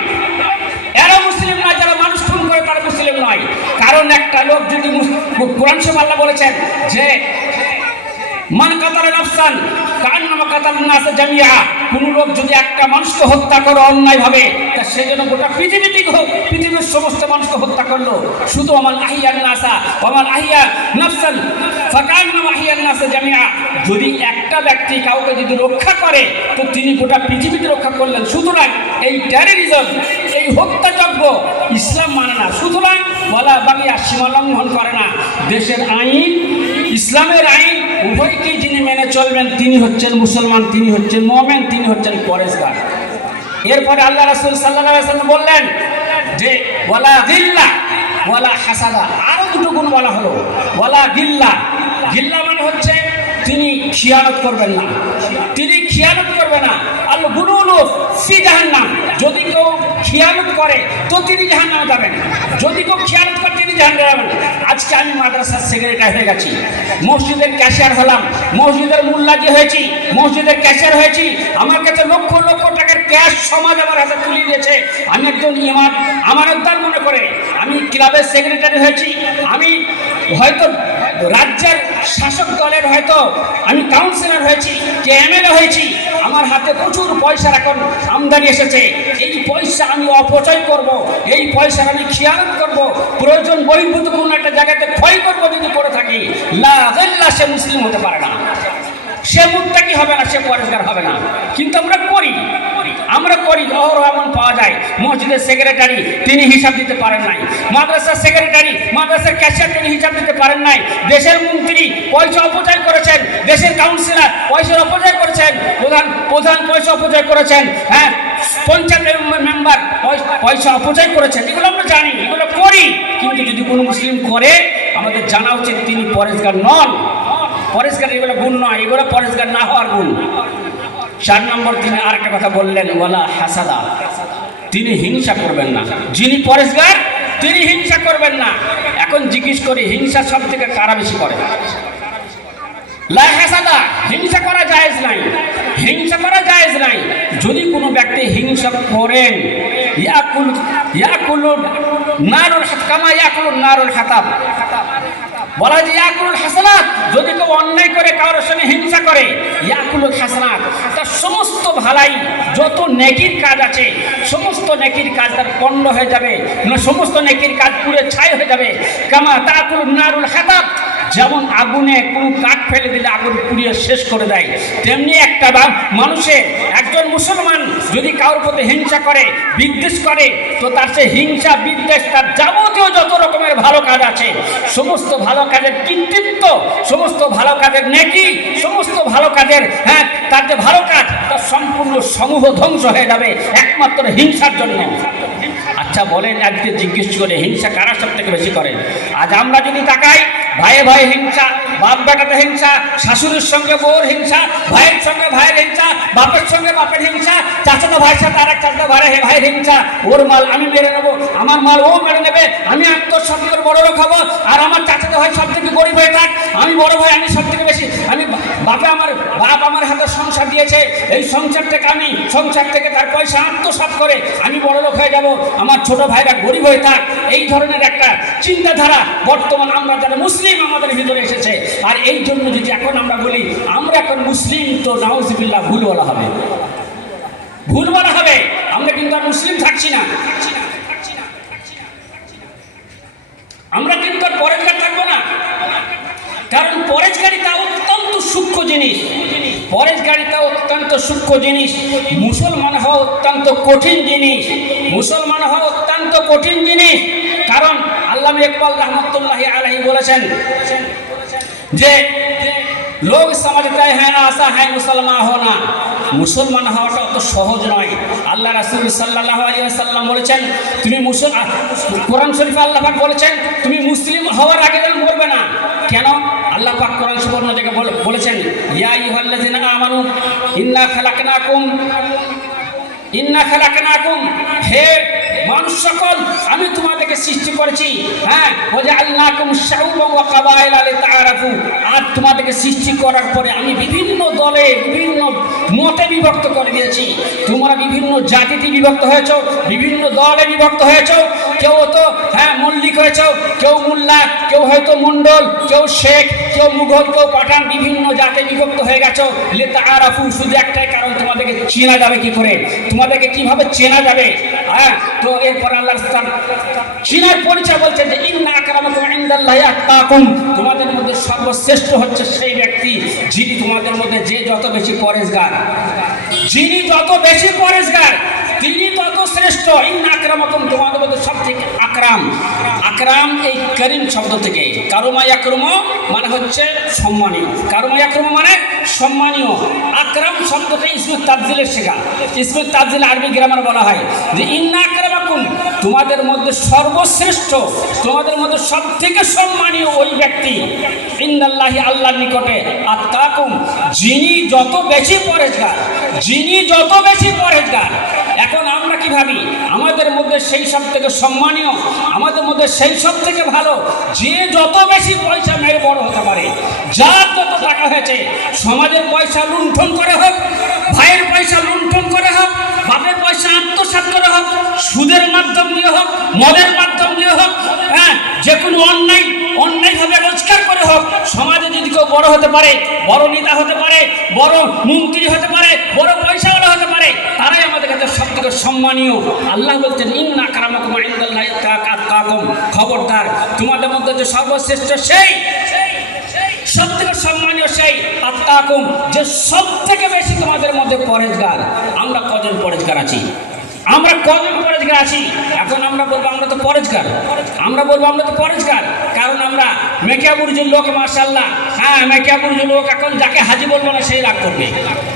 এরা মুসলিম নয়। যারা মানুষ খুন করে তারা মুসলিম মুসলিম নয়। কারণ একটা লোক যদি কোরআন শরীফে আল্লাহ বলেছেন যে মান কাতালা নাফসান কান্নামা কাতালান নাস জামিআ, কোন লোক যদি একটা মানুষকে হত্যা করে অন্যায়ভাবে, তা সেজন্য গোটা পৃথিবীর সমস্ত মানুষকে হত্যা করলো। শুধু আমার আহিয়ান নাসা আমার আহিয়া নাফসান ফাকান্নামা আহিয়ান নাস জামিআ, যদি একটা ব্যক্তি কাউকে যদি রক্ষা করে তো তিনি গোটা পৃথিবীকে রক্ষা করলেন। সুতরাং এই টেররিজম, এই হত্যাযজ্ঞ ইসলাম মানে না। সুতরাং বলা বাগিয়া সীমা লঙ্ঘন করে না। দেশের আইন, ইসলামের আইন উভয়কেই যিনি মেনে চলবেন তিনি হচ্ছেন মুসলমান, তিনি হচ্ছেন মুমিন, তিনি হচ্ছেন পরেশগার। এরপরে আল্লাহ রাসূল সাল্লাল্লাহু আলাইহি ওয়াসাল্লাম বললেন যে ওয়ালা গিল্লা ওয়ালা হাসাদা, আরো দুটো গুণ বলা হলো। ওয়ালা গিল্লা, গিল্লা মানে হচ্ছে তিনি খিয়ানত করবেন না, তিনি খিয়ানত করবে না। আল গুলুলু ফি জাহান্নাম, যদি কেউ খিয়ানত করে তো তিনি জাহান্নামে যাবেন, যদি কেউ খিয়ানত করে তিনি জাহান্নামে যাবেন। আজকে আমি মাদ্রাসার সেক্রেটারি হয়ে গেছি, মসজিদের ক্যাশিয়ার হলাম, মসজিদের মুল্লাজি হয়েছি, মসজিদের ক্যাশিয়ার হয়েছি, আমার কাছে লক্ষ লক্ষ টাকার ক্যাশ সমাজ আমার হাতে তুলে দিয়েছে। আমি একজন আমানতদার মনে করে আমি ক্লাবের সেক্রেটারি হয়েছি, আমি হয়তো রাজ্যের শাসক দলের হয়তো আমি কাউন্সিলর হয়েছি, যে এমএলএ হয়েছি, আমার হাতে প্রচুর পয়সার এখন আমদানি এসেছে। এই পয়সা আমি অপচয় করব, এই পয়সার আমি খিয়ানত করব, প্রয়োজন বহির্ভূত কোনো একটা জায়গাতে ক্ষয় করবো যদি করে থাকি, লা গাল্লা, সে মুসলিম হতে পারে না, সে মুত্তাকি হবে না, সে পরেশগার হবে না। কিন্তু আমরা করি অহরহ এমন পাওয়া যায়। মসজিদের সেক্রেটারি তিনি হিসাব দিতে পারেন নাই, মাদ্রাসার সেক্রেটারি মাদ্রাসার ক্যাশিয়ার তিনি হিসাব দিতে পারেন নাই, দেশের মন্ত্রী পয়সা অপচয় করেছেন, দেশের কাউন্সিলর পয়সার অপচয় করেছেন, প্রধান পয়সা অপচয় করেছেন, হ্যাঁ পঞ্চায়েত মেম্বার পয়সা অপচয় করেছেন। এগুলো আমরা জানি, এগুলো করি। কিন্তু যদি কোনো মুসলিম করে আমাদের জানা উচিত তিনি পরেশগার নন। পরেশগার এগুলো গুণ নয়, এগুলো পরেশগার না হওয়ার গুণ। 4 নম্বর তিনি আর একটা কথা বললেন, ওয়ালা হাসাদা, তিনি হিংসা করবেন না। যিনি পরেশগার তিনি হিংসা করবেন না। এখন জিজ্ঞেস করি, হিংসা সব থেকে কারা বেশি করে? লা হাসাদা, হিংসা করা জায়েজ নাই, হিংসা করা জায়েজ নাই। যদি কোনো ব্যক্তি হিংসা করেন, ইয়াকুলু নারুল কামা ইয়াকুলু নারুল হাতাব, বলা হয় যে ইয়াকুলুল হাসানাত, যদি কেউ অন্যায় করে কারোর সঙ্গে হিংসা করে, ইয়াকুলুল হাসানাত, তার সমস্ত ভালাই যত নেকির কাজ আছে সমস্ত নেকির কাজ তার পণ্ড হয়ে যাবে, সমস্ত নেকির কাজ পুড়ে ছাই হয়ে যাবে। কামা তাকুলুন নারুল হাতাব, যেমন আগুনে কোনো কাঠ ফেলে দিলে আগুন পুড়িয়ে শেষ করে দেয়, তেমনি একটা মানুষের, একজন মুসলমান যদি কারোর প্রতি হিংসা করে, বিদ্বেষ করে, তো তার সে হিংসা বিদ্বেষ, তার যাবতীয় যত রকমের ভালো কাজ আছে, সমস্ত ভালো কাজের কৃতিত্ব, সমস্ত ভালো কাজের নেকি, সমস্ত ভালো কাজের, হ্যাঁ তার যে ভালো কাজ, তার সম্পূর্ণ সমূহ ধ্বংস হয়ে যাবে একমাত্র হিংসার জন্য। আচ্ছা বলেন, আজকে জিজ্ঞেস করে হিংসা কারা সব থেকে বেশি করে? আজ আমরা যদি তাকাই, ভাইয়ে ভাই হিংসা, বাপ বেটাতে হিংসা, শাশুড়ির সঙ্গে বউর হিংসা, ভাইয়ের সঙ্গে ভাইয়ের হিংসা, বাপের সঙ্গে বাপের হিংসা, চাচাতো ভাইয়ের সাথে আরেক চাচাতো ভাইয়ের হিংসা, ওর মাল আমি মেরে নেবো, আমার মাল ও মেরে নেবে, আমি আত্মসাৎ করে বড় লোক হবো, আর আমার চাচাতো ভাই সব থেকে গরিব হয়ে থাক, আমি বড় ভাই, আমি সব থেকে বেশি, আমি বাপ আমার হাতে সংসার দিয়েছে, এই সংসার থেকে তার পয়সা আত্মসাৎ করে আমি বড় লোক হয়ে যাব, আমার ছোট ভাইরা গরিব হয়ে থাক। এই ধরনের একটা চিন্তাধারা বর্তমান আমরা যারা মুসলিম আমাদের ভিতরে এসেছে। আর এই জন্য যদি এখন আমরা বলি আমরা এখন মুসলিম, তো নাউজুবিল্লাহ ভুল বলা হবে, ভুল বলা হবে। আমরা কিন্তু আর মুসলিম থাকছি না, আমরা কিন্তু আর পরেশগার থাকবো না। কারণ পরেশগারিতা অত্যন্ত সূক্ষ্ম জিনিস, পরেশগারিতা অত্যন্ত সূক্ষ্ম জিনিস। মুসলমান হওয়া অত্যন্ত কঠিন জিনিস, মুসলমান হওয়া অত্যন্ত কঠিন জিনিস। কারণ আল্লামা ইকবাল রহমতুল্লাহি আলাইহি বলেছেন যে লোক সমাজতে হ্যাঁ আসা হ্যাঁ মুসলমান হোনা, মুসলমান হওয়াটা অত সহজ নয়। আল্লাহ রাসূল সাল্লাল্লাহু আলাইহি ওয়াসাল্লাম বলেছেন, তুমি কোরআন শরীফে আল্লাহ পাক বলেছেন তুমি মুসলিম হওয়ার আগে যেন বলবে না। কেন? আল্লাহ পাক কোরআন শরীফে অন্য জায়গায় বলেছেন, ইয়া আইয়ুহাল্লাযিনা আমানু ইন্না খালাকনাকুম, হে মানুষ সকল আমি তোমাদেরকে সৃষ্টি করেছি, হ্যাঁ ওয়াজআলনাকুম শাউবান ওয়া কাবাইলা লিতাআরাফু, আর তোমাদেরকে সৃষ্টি করার পরে আমি বিভিন্ন দলে বিভিন্ন মতে বিভক্ত করে দিয়েছি। তোমরা বিভিন্ন জাতিতে বিভক্ত হয়েছো, বিভিন্ন দলে বিভক্ত হয়েছো, কেউ তো হ্যাঁ মল্লিক হয়েছ, কেউ মোল্লা, কেউ হয়তো মন্ডল, কেউ শেখ, কেউ মুঘল, কেউ পাঠান, বিভিন্ন জাতে বিভক্ত হয়ে গেছো। লিতাআরাফু, শুধু একটাই কারণ, তোমাদেরকে চেনা যাবে কি করে, তোমাদেরকে কিভাবে চেনা যাবে। হ্যাঁ, তো এরপর আল্লাহ চিনার পরিচয় বলছেন যে ইন্না আকরামাকুম ইনদাল্লাহি আতকাকুম, তোমাদের মধ্যে সর্বশ্রেষ্ঠ হচ্ছে সেই ব্যক্তি যিনি তোমাদের মধ্যে যে যত বেশি পরেজগার, যিনি যত বেশি পরেজগার তিনি তত শ্রেষ্ঠ। ইন্না আকরামাকুম, তোমাদের মধ্যে সবথেকে আকরাম। আকরাম এই করিম শব্দ থেকে, কারুমা ইয়াকরুম মানে হচ্ছে সম্মানীয়, কারুমা ইয়াকরুম মানে সম্মানীয়। আকরাম শব্দটা ইসমে তাফজিলের শেখা, ইসমে তাফজিল আরবি গ্রামার বলা হয় যে ইন্না আকরামাকুম, তোমাদের মধ্যে সর্বশ্রেষ্ঠ, তোমাদের মধ্যে সবথেকে সম্মানীয় ওই ব্যক্তি ইনদাল্লাহি, আল্লাহর নিকটে, আতকাকুম, যিনি যত বেশি পরেজগার, যিনি যত বেশি পরেজগার। এখন আমরা কি ভাবি আমাদের মধ্যে সেই সব থেকে সম্মানীয়, আমাদের মধ্যে সেই সব থেকে ভালো যে যত বেশি পয়সা মেরে বড় হতে পারে, যার যত টাকা হয়েছে, সমাজের পয়সা লুণ্ঠন করে হোক, ভাইয়ের পয়সা লুণ্ঠন করে হোক, বাপের পয়সা আত্মসাৎ করে হোক, সুদের মাধ্যম দিয়ে হোক, মদের মাধ্যম দিয়ে হোক, হ্যাঁ যে কোনো অন্যায়ভাবে রোজগার করে হোক, সমাজে যদি কেউ বড় হতে পারে, বড় নেতা হতে পারে, বড় মন্ত্রী হতে পারে, বড় পয়সাওয়ালা হতে পারে, তারাই আমাদের কাছে সব থেকে সম্মানীয়। আল্লাহ বলছেন ইন্না আকরামাকুম ইনদাল্লাহি আতকাকুম, খবরদার তোমাদের মধ্যে যে সর্বশ্রেষ্ঠ সেই, সব থেকে সম্মানীয় সেই, আতকাকুম, যে সব থেকে বেশি তোমাদের মধ্যে পরেজগার। আমরা কজন পরেজগার আছি? আমরা কজন পরেজগার আছি? এখন আমরা বলবো আমরা তো পরেজগার, আমরা বলবো আমরা তো পরেজগার, কারণ আমরা মেটিয়াবুরুজের লোক, মাশাআল্লাহ। হ্যাঁ, মেটিয়াবুরুজের লোক এখন যাকে হাজি বলবো না সেই রাগ করবে,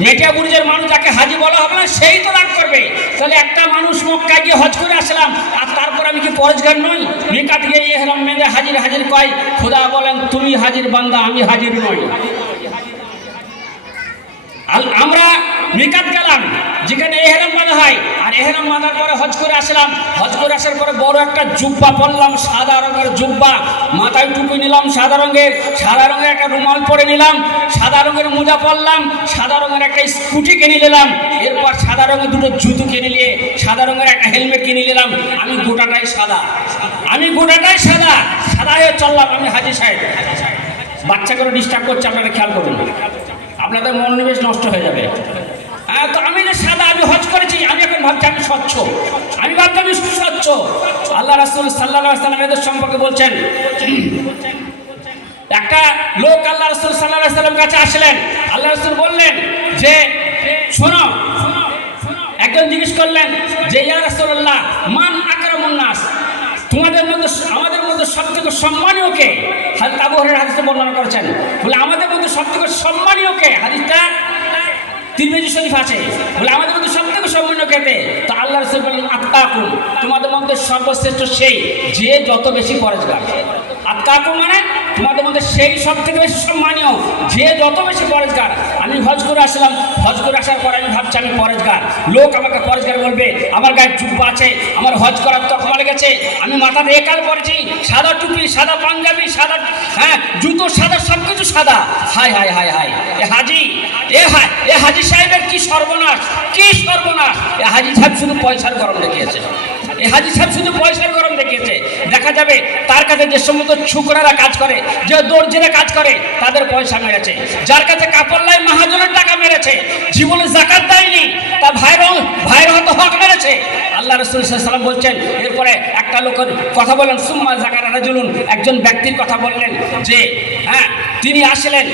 মেটিয়াবুরুজের মানুষ যাকে হাজি বলা হবে না সেই তো রাগ করবে। তাহলে একটা মানুষ মক্কায় গিয়ে হজ করে আসলাম আর তারপর আমি কি পরেজগার নই? মিকাত গিয়ে ইহরাম বেঁধে হাজির হাজির কয়, খোদা বলেন তুমি হাজির বান্দা, আমি হাজির নই। আমরা মিকাত গেলাম যেখানে এহরাম বাঁধা হয়, আর এহরাম বাঁধার পরে হজ করে আসলাম, হজ করে আসার পরে বড় একটা জুব্বা পরলাম, সাদা রঙের জুব্বা, মাথায় টুপি নিলাম সাদা রঙের একটা রুমাল পরে নিলাম, সাদা রঙের মোজা পরলাম, সাদা রঙের একটা স্কুটি কিনে নিলাম, এরপর সাদা রঙের দুটো জুতো কিনে নিয়ে সাদা রঙের একটা হেলমেট কিনে নিলাম। আমি গোটাটাই সাদা, সাদা হয়ে চললাম, আমি হাজি সাহেব। বাচ্চা করে ডিস্টার্ব করছে, আপনারা খেয়াল করুন, আপনাদের মনোনিবেশ নষ্ট হয়ে যাবে। হ্যাঁ, তো আমি যে সাদা, আমি হজ করেছি, আমি এখন ভাবছি আমি স্বচ্ছ, আমি ভাবছি আমি স্বচ্ছ। আল্লাহ রাসূল সাল্লাল্লাহু আলাইহি ওয়াসাল্লাম এদের সম্পর্কে বলছেন, একটা লোক আল্লাহ রাসূল সাল্লাল্লাহু আলাইহি ওয়াসাল্লাম কাছে আসলেন। আল্লাহ রাসূল বললেন যে শোনো, একজন জিজ্ঞেস করলেন যে ইয়া রাসূলুল্লাহ মান আকরামুন নাস, তোমাদের মধ্যে আমাদের মধ্যে সবথেকে সম্মানীয় কে? হযরত আবু হুরায়রা হাদিসে বর্ণনা করেছেন, বলে আমাদের মধ্যে সবথেকে সম্মানীয় কে? হাদিসটা তিরমিজি শরীফ আছে, বলে আমাদের মধ্যে সবথেকে সম্মানীয় কে? তো আল্লাহ রাসূল বললেন আতকাকুম, তোমাদের মধ্যে সর্বশ্রেষ্ঠ সেই যে যত বেশি পরেজগার। আতকাকুম মানে তোমাদের মধ্যে সেই সব থেকে বেশি সম্মানীয় যে যত বেশি পরেজগার। আমি হজ করে আসলাম, হজ করে আসার পর আমি ভাবছি আমি পরেজগার, লোক আমাকে পরেজগার বলবে, আমার গায়ে জুব্বা আছে, আমার হজ করার তকমা লেগেছে, আমি মাথাতে একাল পরেছি, সাদা টুপি, সাদা পাঞ্জাবি, সাদা জুতো সাদা, সব কিছু সাদা। হায় হায় হায় হায়, এ হাজি সাহেবের কি সর্বনাশ, কি সর্বনাশ! এ হাজি সাহেব শুধু পয়সার গরম দেখিয়েছে, দেখা যাবে তার কাছে যে সমস্ত ছুকরারা কাজ করে, যে দর্জিরা কাজ করে, তাদের পয়সা মেরেছে। যার কাছে কাপড় লাই মাহাজনের টাকা মেরেছে, জীবনে যাকাত দেয়নি, তার ভাইয়ের হয়তো হক মেরেছে। আল্লাহ রাসূল সাল্লাল্লাহু আলাইহি ওয়াসাল্লাম বলছেন, এরপরে একটা লোকের কথা বলেন, সুম্মা যাকারা রাজুলুন, একজন ব্যক্তির কথা বললেন যে তিনি আসলেন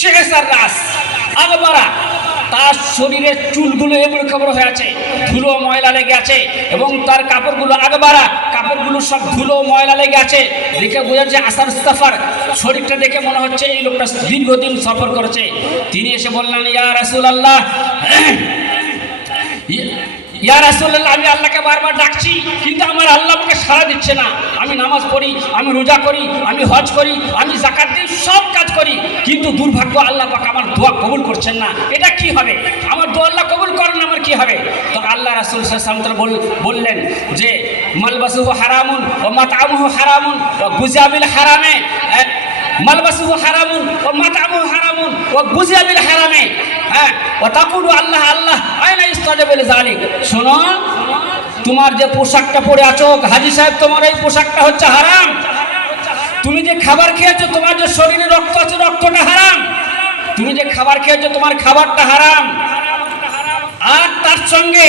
শেখেসার রাস আগবারা, তার শরীরের চুলগুলো এবড়ো খেবড়ো হয়ে আছে, ধুলো ময়লা লেগে আছে, এবং তার কাপড়গুলো আগবারা, কাপড়গুলো সব ধুলো ময়লা লেগে আছে। দেখে বোঝা যাচ্ছে আসার সফর, শরীরটা দেখে মনে হচ্ছে এই লোকটা দীর্ঘদিন সফর করেছে। তিনি এসে বললেন, ইয়া রাসূলুল্লাহ, ইয়া রাসূলুল্লাহ, আমি আল্লাহকে বারবার ডাকছি, কিন্তু আমার আল্লাহ আমাকে সাড়া দিচ্ছে না। আমি নামাজ পড়ি, আমি রোজা করি, আমি হজ করি, আমি যাকাত দিই, সব কাজ করি, কিন্তু দুর্ভাগ্য আল্লাহ পাক আমার দোয়া কবুল করছেন না। এটা কি হবে? আমার দোয়া আল্লাহ কবুল করেন না, আমার কি হবে? তো আল্লাহ রাসূল সাল্লাল্লাহু আলাইহি ওয়াসাল্লাম বললেন যে মালবাসুহু হারামুন ওয়া মাতআমুহু হারামুন ওয়া গুযিয়া বিল হারামে, মালবাসুহু হারামুন ওয়া মাতআমুহু হারামুন ওয়া গুযিয়া বিল হারামে, ওয়া তাকুলু আল্লাহ আল্লাহ আইনা ইস্তাজাবা লিযালিক। শোনো, তোমার যে পোশাকটা পরে আছো হাজী সাহেব, তোমার এই পোশাকটা হচ্ছে হারাম। তুমি যে খাবার খেয়েছো, তোমার যে শরীরে রক্ত আছে, রক্তটা হারাম। তুমি যে খাবার খেয়েছো, তোমার খাবারটা হারাম। আর তার সঙ্গে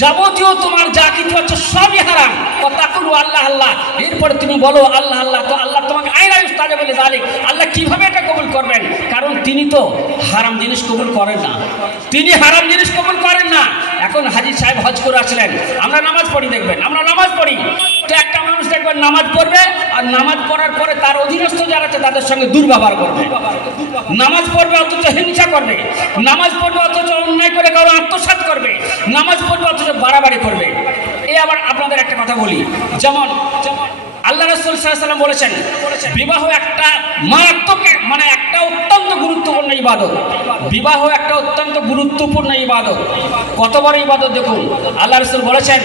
যাবতীয় তোমার যা কিছু আছে সবই হারাম। তাকুলু আল্লাহ আল্লাহ, এরপরে তুমি বলো আল্লাহ আল্লাহ, তো আল্লাহ তোমাকে আইনা ইস্তাজা বলে জালিক, আল্লাহ কিভাবে এটা কবুল করবেন? কারণ তিনি তো হারাম জিনিস কবুল করেন না, তিনি হারাম জিনিস কবুল করেন না। এখন হাজী সাহেব হজ করে আসলেন, আমরা নামাজ পড়ি, দেখবেন আমরা নামাজ পড়ি, তো একটা মানুষ দেখবেন নামাজ পড়বে, আর নামাজ পড়ার পরে তার অধীনস্থ যারা আছে তাদের সঙ্গে দুর্ব্যবহার করবে। নামাজ পড়বে অথচ হিংসা করবে, নামাজ পড়বে অথচ অন্যায় করে কারো আত্মসাৎ করবে, নামাজ পড়বে অথচ বাড়াবাড়ি করবে। এই আবার আপনাদের একটা কথা বলি, যেমন আল্লাহ রাসূল সাল্লাল্লাহু আলাইহি ওয়াসাল্লাম বলেছেন, বিবাহ একটা মারাত্মক, মানে একটা অত্যন্ত গুরুত্বপূর্ণ ইবাদত। বিবাহ একটা অত্যন্ত গুরুত্বপূর্ণ ইবাদত। কত বড় ইবাদত দেখুন, আল্লাহ রাসূল বলেছেন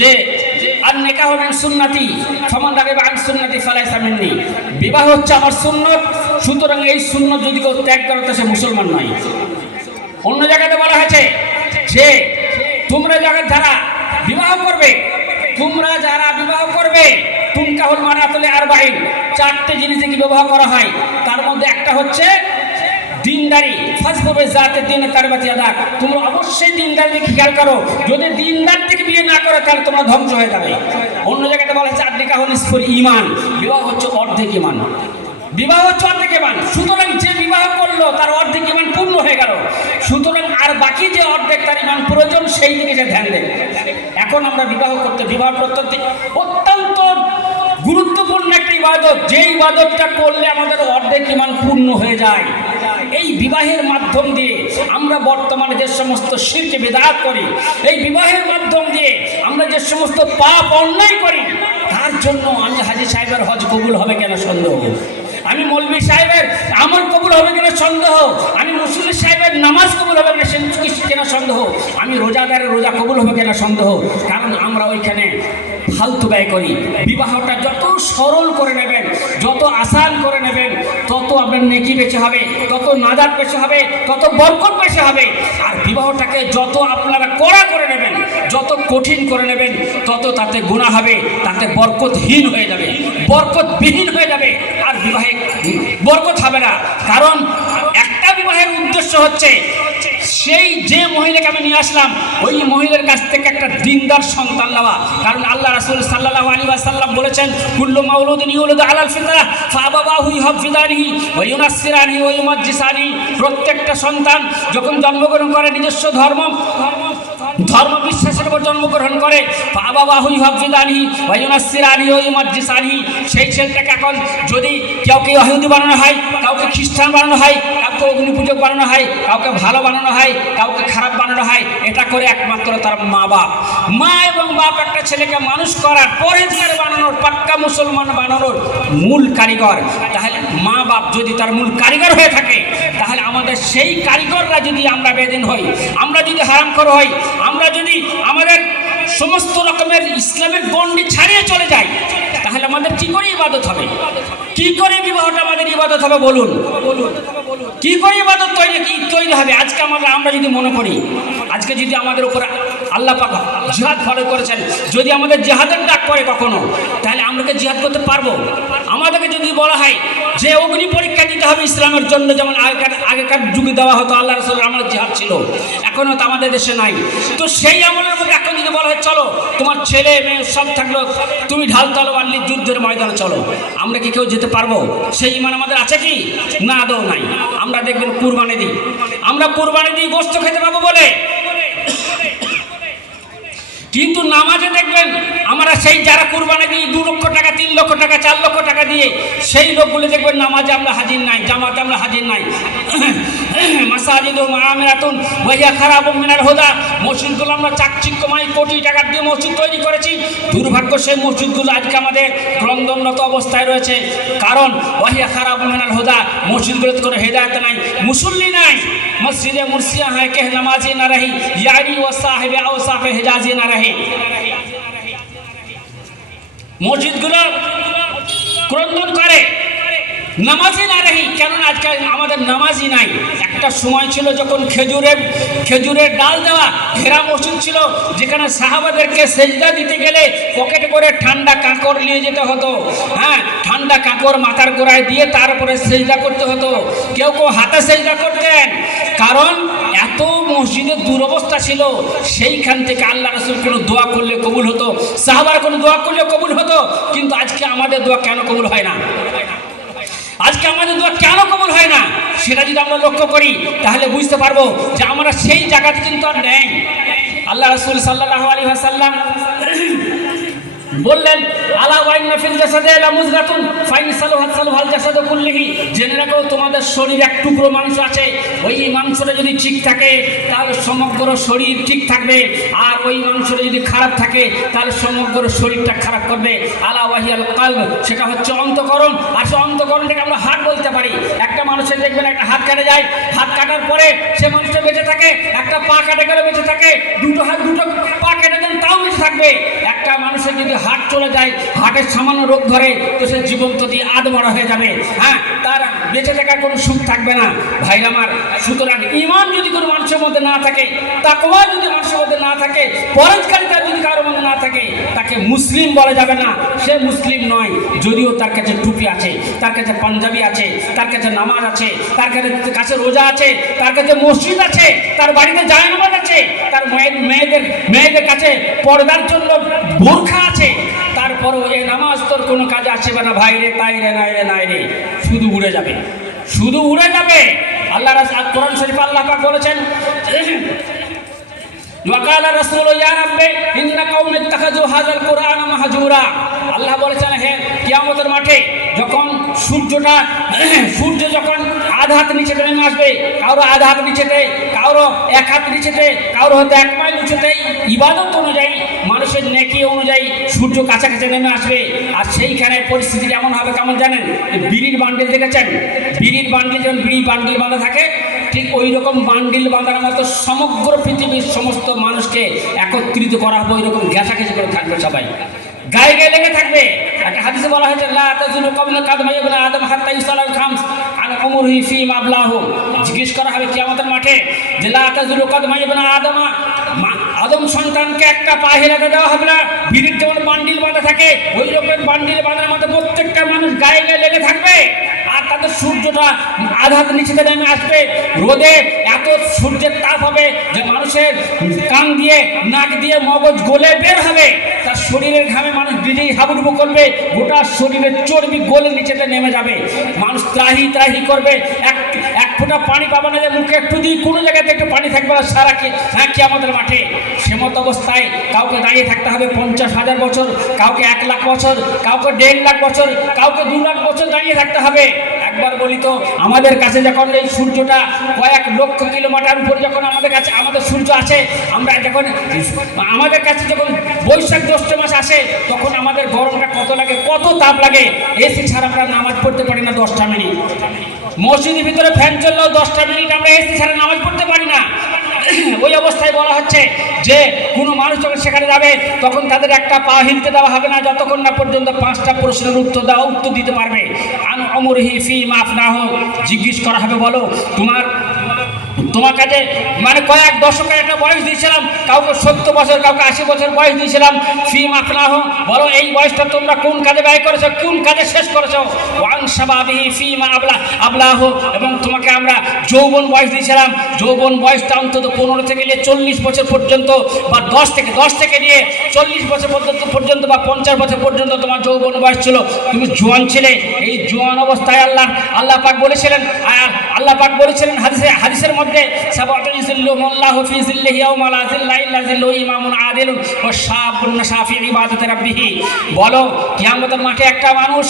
যে আর নিকাহ মিন সুন্নতি ফামান রাগিবা আন সুন্নতি ফালাইসা মিন্নি, বিবাহ হচ্ছে আমার সুন্নত, সুতরাং এই সুন্নত যদি কেউ ত্যাগ করে তো সে মুসলমান নয়। অন্য জায়গাতে বলা হয়েছে যে তোমরা যারা বিবাহ করবে, তোমরা যারা বিবাহ করবে, তুনকাহুল মারাতুল আরবাঈন, চারটে জিনিস কি ব্যবহার করা হয়, তার মধ্যে একটা হচ্ছে দিনদারি। ফাজফুবে জাতে দিনে তারবাতি আদা, তোমরা অবশ্যই দিনদারি খেয়াল করো, যদি দিনদার থেকে বিয়ে না করো তাহলে তোমরা ধ্বংস হয়ে যাবে। অন্য জায়গাতে বলা হচ্ছে নিকাহুল নিসফুল ঈমান, বিবাহ হচ্ছে অর্ধেক ঈমান, বিবাহ হচ্ছে অর্ধেক ঈমান। সুতরাং যে বিবাহ করলো তার অর্ধেক ঈমান পূর্ণ হয়ে গেল, সুতরাং আর বাকি যে অর্ধেক তার ঈমান প্রয়োজন সেই দিকে সে ধ্যান দেয়। এখন আমরা বিবাহ প্রত্যন্ত অত্যন্ত গুরুত্বপূর্ণ একটা ইবাদত, যে ইবাদতটা করলে আমাদের অর্ধেক ঈমান পূর্ণ হয়ে যায়। এই বিবাহের মাধ্যম দিয়ে আমরা বর্তমানে যে সমস্ত শিরকে বিদআত করি, এই বিবাহের মাধ্যম দিয়ে আমরা যে সমস্ত পাপ অন্যায় করি, তার জন্য আমি হাজী সাহেবের হজ কবুল হবে কেন সন্দেহ, আমি মৌলভী সাহেবের আমল কবুল হবে কিনা সন্দেহ, আমি মুসল্লি সাহেবের নামাজ কবুল হবে কিনা সন্দেহ, আমি রোজাদারের রোজা কবুল হবে কিনা সন্দেহ। কারণ আমরা ওইখানে ফালতু ব্যয় করি। বিবাহটা যত সরল করে নেবেন, যত আসান করে নেবেন, তত আপনার নেকি বেশি হবে, তত নাজাত বেশি হবে, তত বরকত বেশি হবে। আর বিবাহটাকে যত আপনারা কড়া করে নেবেন, যত কঠিন করে নেবেন, তত তাতে গুনাহ হবে, তাতে বরকতহীন হয়ে যাবে, বরকতবিহীন হয়ে যাবে, আর বিবাহে বরকত হবে না। কারণ একটা বিবাহের উদ্দেশ্য হচ্ছে সেই যে মহিলাকে আমি নিয়ে আসলাম ওই মহিলার কাছ থেকে একটা দিনদার সন্তান নেওয়া। কারণ আল্লাহ রাসূল সাল্লাল্লাহু আলাইহি ওয়াসাল্লাম বলেছেন, কুল্লু মাউলুদিন ইউলাদু আলাল ফিতরাহ ফাআবাওয়াহু ইউহাফিদানিহি ওয়া ইউনাসসিরানিহি ওয়া ইউমাজ্জিসানিহি, প্রত্যেকটা সন্তান যখন জন্মগ্রহণ করে নিজস্ব ধর্ম বিশ্বাসের উপর জন্মগ্রহণ করে, ফাআবাওয়াহু ইউহাফিদানিহি ওয়া ইউনাসসিরানিহি ওয়া ইউমাজ্জিসানিহি, সেই ছেলেটাকে এখন যদি কাউকে ইহুদি বানানো হয়, কাউকে খ্রিস্টান বানানো হয়, কাউকে অগ্নিপূজক বানানো হয়, কাউকে ভালো বানানো হয়, কাউকে খারাপ বানানো হয়, এটা করে একমাত্র তার মা বাপ। মা এবং বাপ একটা ছেলেকে মানুষ করার, পরেজগার বানানোর, পাক্কা মুসলমান বানানোর মূল কারিগর। তাহলে মা বাপ যদি তার মূল কারিগর হয়ে থাকে, তাহলে আমাদের সেই কারিগররা যদি আমরা বেদিন হই, আমরা যদি হারামখোর হই, আমরা যদি আমাদের সমস্ত রকমের ইসলামের গণ্ডি ছাড়িয়ে চলে যাই, তাহলে আমাদের কি করে ইবাদত হবে? কি করে বিবাহটা আমাদের ইবাদত হবে বলুন? কি করে ইবাদত তৈরি হবে? আজকে আমরা যদি মনে করি, আজকে যদি আমাদের উপরে আল্লাহ পাক জিহাদ ফলো করেছেন, যদি আমাদের জিহাদের ডাক পড়ে কখনো, তাহলে আমরা কি জিহাদ করতে পারবো? আমাদেরকে যদি বলা হয় যে অগ্নি পরীক্ষা দিতে হবে ইসলামের জন্য, যেমন আগেকার যুগে দেওয়া হতো, আল্লাহ রাসূলের আমলে জিহাদ ছিল, এখনো তো আমাদের দেশে নাই। তো সেই আমলের মধ্যে এখন যদি বলা হয় চলো তোমার ছেলে মেয়ে সব থাকলো, তুমি ঢাল তলোয়ার নিয়ে যুদ্ধের ময়দানে চলো, আমরা কি কেউ যেতে পারবো? সেই ঈমান আমাদের আছে কি? না, আদৌ নাই। আমরা দেখবেন কুরবানি দিই, আমরা কুরবানি দিই গোশত খেতে পাবো বলে, কিন্তু নামাজে দেখবেন আমরা সেই যারা কুরবানি দিই 2 লক্ষ টাকা, 3 লক্ষ টাকা, 4 লক্ষ টাকা দিয়ে, সেই লোকগুলো দেখবেন নামাজে আমরা হাজির নাই, জামাতে আমরা হাজির নাই। মাসাজিদু মুআমিরাতুন ওয়া হিয়া খারাবুম মিনাল হুদা, মসজিদগুলো আমরা চাকচিক্যময় কোটি টাকা দিয়ে মসজিদ তৈরি করেছি, দুর্ভাগ্য সেই মসজিদগুলো আজকে আমাদের ক্রন্দনরত অবস্থায় রয়েছে। কারণ ওয়া হিয়া খারাবুম মিনাল হুদা, মসজিদগুলোতে কোনো হেদায়েত নাই, মুসল্লি নাই। মসজিদে মুরসিয়া হ্যাঁ কে নামাজি না রহি, ইয়ানি ও সাহেবে আওসাফে হেজাজি না রহে। মসজিদগুলো ক্রন্দন করে, নামাজি না রহি, কেননা আজকে আমাদের নামাজি নাই। একটা সময় ছিল যখন খেজুরের ডাল দেওয়া ঘেরা মসজিদ ছিল, যেখানে সাহাবাদেরকে সেজদা দিতে গেলে পকেটে করে ঠান্ডা কাঁকড় নিয়ে যেতে হতো। হ্যাঁ, ঠান্ডা কাঁকড় মাথার গোড়ায় দিয়ে তারপরে সেজদা করতে হতো। কেউ কেউ হাতে সেজদা করতেন, কারণ এত মসজিদের দুরবস্থা ছিল। সেইখান থেকে আল্লাহ রাসূল কোনো দোয়া করলে কবুল হতো, সাহাবার কোনো দোয়া করলে কবুল হতো। কিন্তু আজকে আমাদের দোয়া কেন কবুল হয় না? আজকে আমাদের দোয়া কেন কবুল হয় না? সেটা যদি আমরা লক্ষ্য করি তাহলে বুঝতে পারবো যে আমরা সেই জায়গাতে কিন্তু আর নেই। আল্লাহ রাসূল সাল্লাল্লাহু আলাইহি ওয়াসাল্লাম বললেন, আলা ওয়াইন্না ফিল জাসাদে লামুজগাতুন ফাইন সালাহাত সালাহাল জাসাদু কুল্লিহি, জেনে রাখো তোমাদের শরীর এক টুকরো মাংস আছে, ওই মাংসটা যদি ঠিক থাকে তাহলে সমগ্র শরীর ঠিক থাকবে, আর ওই মাংসটা যদি খারাপ থাকে তাহলে সমগ্র শরীরটা খারাপ করবে। আলা ওয়াহিয়াল কলব, সেটা হচ্ছে অন্তঃকরণ। আর সে অন্তঃকরণটাকে আমরা হাত বলতে পারি। একটা মানুষের দেখবেন একটা হাত কাটা যায়, হাত কাটার পরে সে মানুষটা বেঁচে থাকে। একটা পা কাটা গেলে বেঁচে থাকে, দুটো হাত দুটো পা কেটে দেন তাও বেঁচে থাকবে। একটা মানুষের যদি হাট চলে যায়, হাটের সামান্য রোগ ধরে, তো সে জীবন্ত দিয়ে আধমরা হয়ে যাবে। হ্যাঁ, তার বেঁচে থাকার কোনো সুখ থাকবে না। ভাই আমার, সুতরাং ঈমান যদি কোনো মানুষের মধ্যে না থাকে, তাকওয়া যদি মানুষের মধ্যে না থাকে, পরহেজগারিতা যদি কারোর মধ্যে না থাকে, তাকে মুসলিম বলা যাবে না। সে মুসলিম নয়, যদিও তার কাছে টুপি আছে, তার কাছে পাঞ্জাবি আছে, তার কাছে নামাজ আছে, তার কাছে রোজা আছে, তার কাছে মসজিদ আছে, তার বাড়িতে জায়নামাজ আছে, তার মেয়েদের কাছে পর্দার জন্য বোরখা আছে। তারপরও এই নামাজ তোর কোনো কাজে আসবে না। ভাই রে, তাই রে, নাই রে, নাই রে, শুধু উড়ে যাবে, শুধু উড়ে যাবে। আল্লাহ রাসূল কোরআন শরীফে আল্লাহ পাক বলেছেন, ওয়াকালা রাসূলু ইয়া রাব্বি ইন্না কওমি ইত্তাখাযু হাযাল কুরআন মাহজুরা। আল্লাহ বলেছেন, হে কিয়ামতের মাঠে যখন সূর্য যখন আধা হাত নিচেতে নেমে আসবে, কারো আধা হাত নিচেতে, কারো এক হাত নিচেতে, কারো হয়তো এক মাইল নিচেতে, ইবাদত অনুযায়ী, মানুষের নেকি অনুযায়ী সূর্য কাছাকাছি নেমে আসবে। আর সেইখানে পরিস্থিতি এমন হবে, কেমন জানেন? বিড়ির বান্ডিল দেখেছেন? বিড়ির বান্ডিল যেমন বিড়ির বান্ডিল বাঁধা থাকে, ঠিক ওই রকম বান্ডিল বাঁধার মতো সমগ্র পৃথিবীর সমস্ত মানুষকে একত্রিত করা হবে। ওই রকম ঘেঁষাঘেঁষি করে থাকবে, সবাই গায়ে গায়ে লেগে থাকবে। একটা হাদিসে বলা হয়েছে, লা তাজুলু কবলা কাদমা ইবনে আদম হাত্তা ইউসালাল খামস আন উমরিহি ফি মাবলাহু। জিজ্ঞেস করা হবে কিয়ামতের মাঠে যে লা তাজুলু কদমা ইবনে আদম সন্তানকে একটা পা হেলাতে দেওয়া হবে না। বিড়ির যেমন বান্ডিল বাঁধা থাকে, ওই রকম বান্ডিল বাঁধার মধ্যে প্রত্যেকটা মানুষ গায়ে গায়ে লেগে থাকবে। আর তাদের সূর্যটা আধাত নিচেতে নেমে আসবে। রোদে এত সূর্যের তাপ হবে যে মানুষের কান দিয়ে, নাক দিয়ে মগজ গলে বের হবে। তার শরীরের ঘামে মানুষ নিজেই হাবুডুবু করবে, গোটা শরীরের চর্বি গলে নিচেতে নেমে যাবে। মানুষ ত্রাহি ত্রাহি করবে, এক ফোঁটা পানি পাবে না, যে মুখে একটু দিয়ে কোনো জায়গাতে একটু পানি থাকবে না সারা কিয়ামতের মাঠে। সেমত অবস্থায় কাউকে দাঁড়িয়ে থাকতে হবে 50,000 বছর, কাউকে 1 লাখ বছর, কাউকে 1.5 লাখ বছর, কাউকে 2 লাখ বছর দাঁড়িয়ে থাকতে হবে। একবার বলি তো, আমাদের কাছে যখন এই সূর্যটা কয়েক লক্ষ কিলোমিটার উপর যখন আমাদের কাছে আমাদের সূর্য আছে, আমরা যখন আমাদের কাছে যখন বৈশাখ জ্যৈষ্ঠ মাস আসে, তখন আমাদের গরমটা কত লাগে, কত তাপ লাগে। এসি ছাড়া আমরা নামাজ পড়তে পারি না 10টা মিনিট। মসজিদের ভিতরে ফ্যান চললেও 10টা মিনিট আমরা এসি ছাড়া নামাজ পড়তে পারি না। ওই অবস্থায় বলা হচ্ছে যে কোনো মানুষ যখন সেখানে যাবে, তখন তাদের একটা পা হিলতে দেওয়া হবে না যতক্ষণ না পর্যন্ত 5টা প্রশ্নের উত্তর দিতে পারবে। আন উমরিহি ফি মা আফনাহু, জিজ্ঞেস করা হবে, বলো তোমার কাছে মানে কয়েক দশকের একটা বয়স দিয়েছিলাম, কাউকে 70 বছর, কাউকে 80 বছর বয়স দিয়েছিলাম। ফি মা আফনাহু, বলো এই বয়সটা তোমরা কোন কাজে ব্যয় করেছো, কোন কাজে শেষ করেছো। ওয়ান শাবাবিহি ফি মা আবলাহু, এবং তোমাকে আমরা যৌবন বয়স দিয়েছিলাম। যৌবন বয়সটা অন্তত 15 থেকে নিয়ে 40 বছর পর্যন্ত, বা 10 থেকে নিয়ে 40 বছর পর্যন্ত বা 50 বছর পর্যন্ত তোমার যৌবন বয়স ছিল, তুমি জোয়ান ছিলে। এই জোয়ান অবস্থায় আল্লাহ পাক বলেছিলেন, আর আল্লাহ পাক বলেছিলেন হাদিসের মধ্যে, সাবাতুন ইযিল্লুহুমুল্লাহু ফি যিল্লিহি ইয়াওমা লা যিল্লা ইল্লা যিল্লুহু ইমামুন আদিলুন ওয়া শাবুন নাশা ফি ইবাদাতি রাব্বিহি। বলো কিয়ামতের মাঠে একটা মানুষ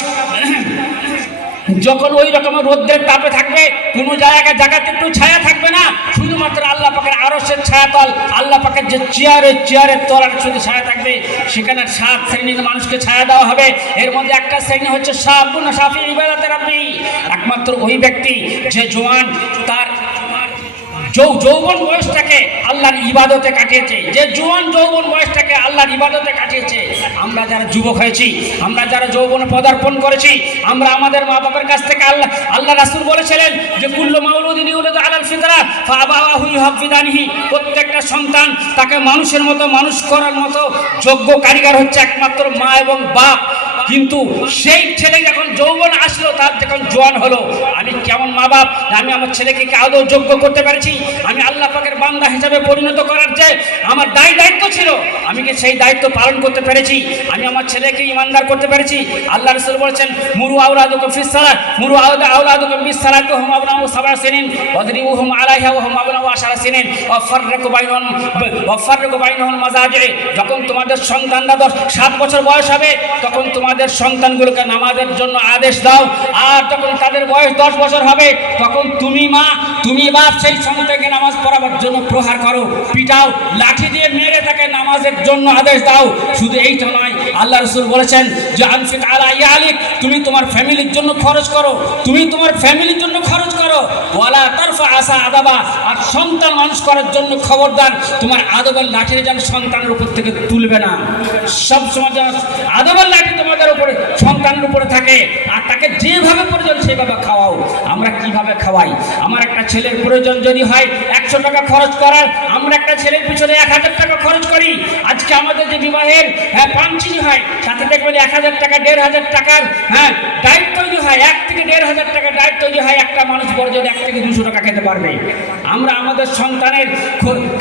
যখন ওই রকমের রোদ্রের তাপে থাকবে, কোনো জায়গাতে একটু ছায়া থাকবে না, শুধুমাত্র আল্লাহ পাকের আরশের ছায়াতল, আল্লাহ পাকের যে চেয়ারের তলার শুধু ছায়া থাকবে। সেখানে 7 শ্রেণীর মানুষকে ছায়া দেওয়া হবে। এর মধ্যে একটা শ্রেণী হচ্ছে শাবুন নাশা ফি ইবাদাতি রাব্বিহি, একমাত্র ওই ব্যক্তি যে জওয়ান, তার যৌবন বয়সটাকে আল্লাহর ইবাদতে কাটিয়েছে, যে জোয়ান যৌবন বয়সটাকে আল্লাহর ইবাদতে কাটিয়েছে। আমরা যারা যুবক হয়েছি, আমরা যারা যৌবনে পদার্পণ করেছি, আমরা আমাদের মা বাবার কাছ থেকে আল্লাহ রাসূল বলেছিলেন যে কুল্লু মাউলুদিন ইউলাদু আলাল ফিতরা ফাআবাওয়াহু ইউহাব্বিদানিহি, প্রত্যেকটা সন্তান তাকে মানুষের মতো মানুষ করার মতো যোগ্য কারিগর হচ্ছে একমাত্র মা এবং বাপ। কিন্তু সেই ছেলে যখন যৌবন আসলো, তার যখন জোয়ান হলো, আমি কেমন মা বাপ, আমি আমার ছেলেকে কি আদৌ যোগ্য করতে পেরেছি? আমি আল্লাহ পাকের বান্দা হিসাবে পরিণত করার যে আমার দায়িত্ব ছিল, আমি কি সেই দায়িত্ব পালন করতে পেরেছি? আমি আমার ছেলেকে ইমানদার করতে পেরেছি? আল্লাহ রাসূল বলেছেন মুরু আওলাদুকুম ফিস সালাত, মুরু আওলাদুকুম বিস সালাতি ওয়া হুম আবনাউ সাবআ সিনিন ওয়াদরিবুহুম আলাইহা ওয়া হুম আবনাউ আশারা সিনিন ওয়া ফাররিকু বাইনাহুম মাযাজি। যখন তোমাদের সন্তানরা 7 বছর বয়স হবে, তখন তোমাদের সন্তানগুলোকে নামাজের জন্য আদেশ দাও। আর যখন তাদের বয়স 10 বছর হবে, তখন তুমি মা, তুমি বাপ সেই সন্তানকে নামাজ পড়াবার জন্য প্রহার করো, পিটাও, লাঠি দিয়ে মেরে তাকে নামাজের জন্য আদেশ দাও। শুধু এইটা নয়, আল্লাহ রাসূল বলেছেন যে আনফিক আলা ইয়ালিক, তুমি তোমার ফ্যামিলির জন্য খরচ করো, তুমি তোমার ফ্যামিলির জন্য খরচ করো। ওয়ালা তারফা আসা আদাবা, আর সন্তান মানুষ করার জন্য খবরদার তোমার আদবের লাঠির যেন সন্তানের উপর থেকে তুলবে না। সব সময় যেন আদবের লাঠি তোমাদের উপরে, সন্তানের উপরে থাকে, আর তাকে যেভাবে প্রয়োজন সেভাবে খাওয়াও। আমরা কিভাবে খাওয়াই? আমার একটা ছেলের প্রয়োজন যদি হয় 100 টাকা খরচ করার, আমরা একটা ছেলের পিছনে 1000 টাকা খরচ করি। আজকে আমাদের যে বিবাহের পাঞ্চিনি হয়, সাথে দেখবেন 1000 টাকা 1500 টাকার ডায়েট তৈরি হয়, 1 থেকে 1500 টাকা ডায়েট তৈরি হয়। একটা মানুষ বড় যদি 1 থেকে 200 টাকা খেতে পারবে। আমরা আমাদের সন্তানের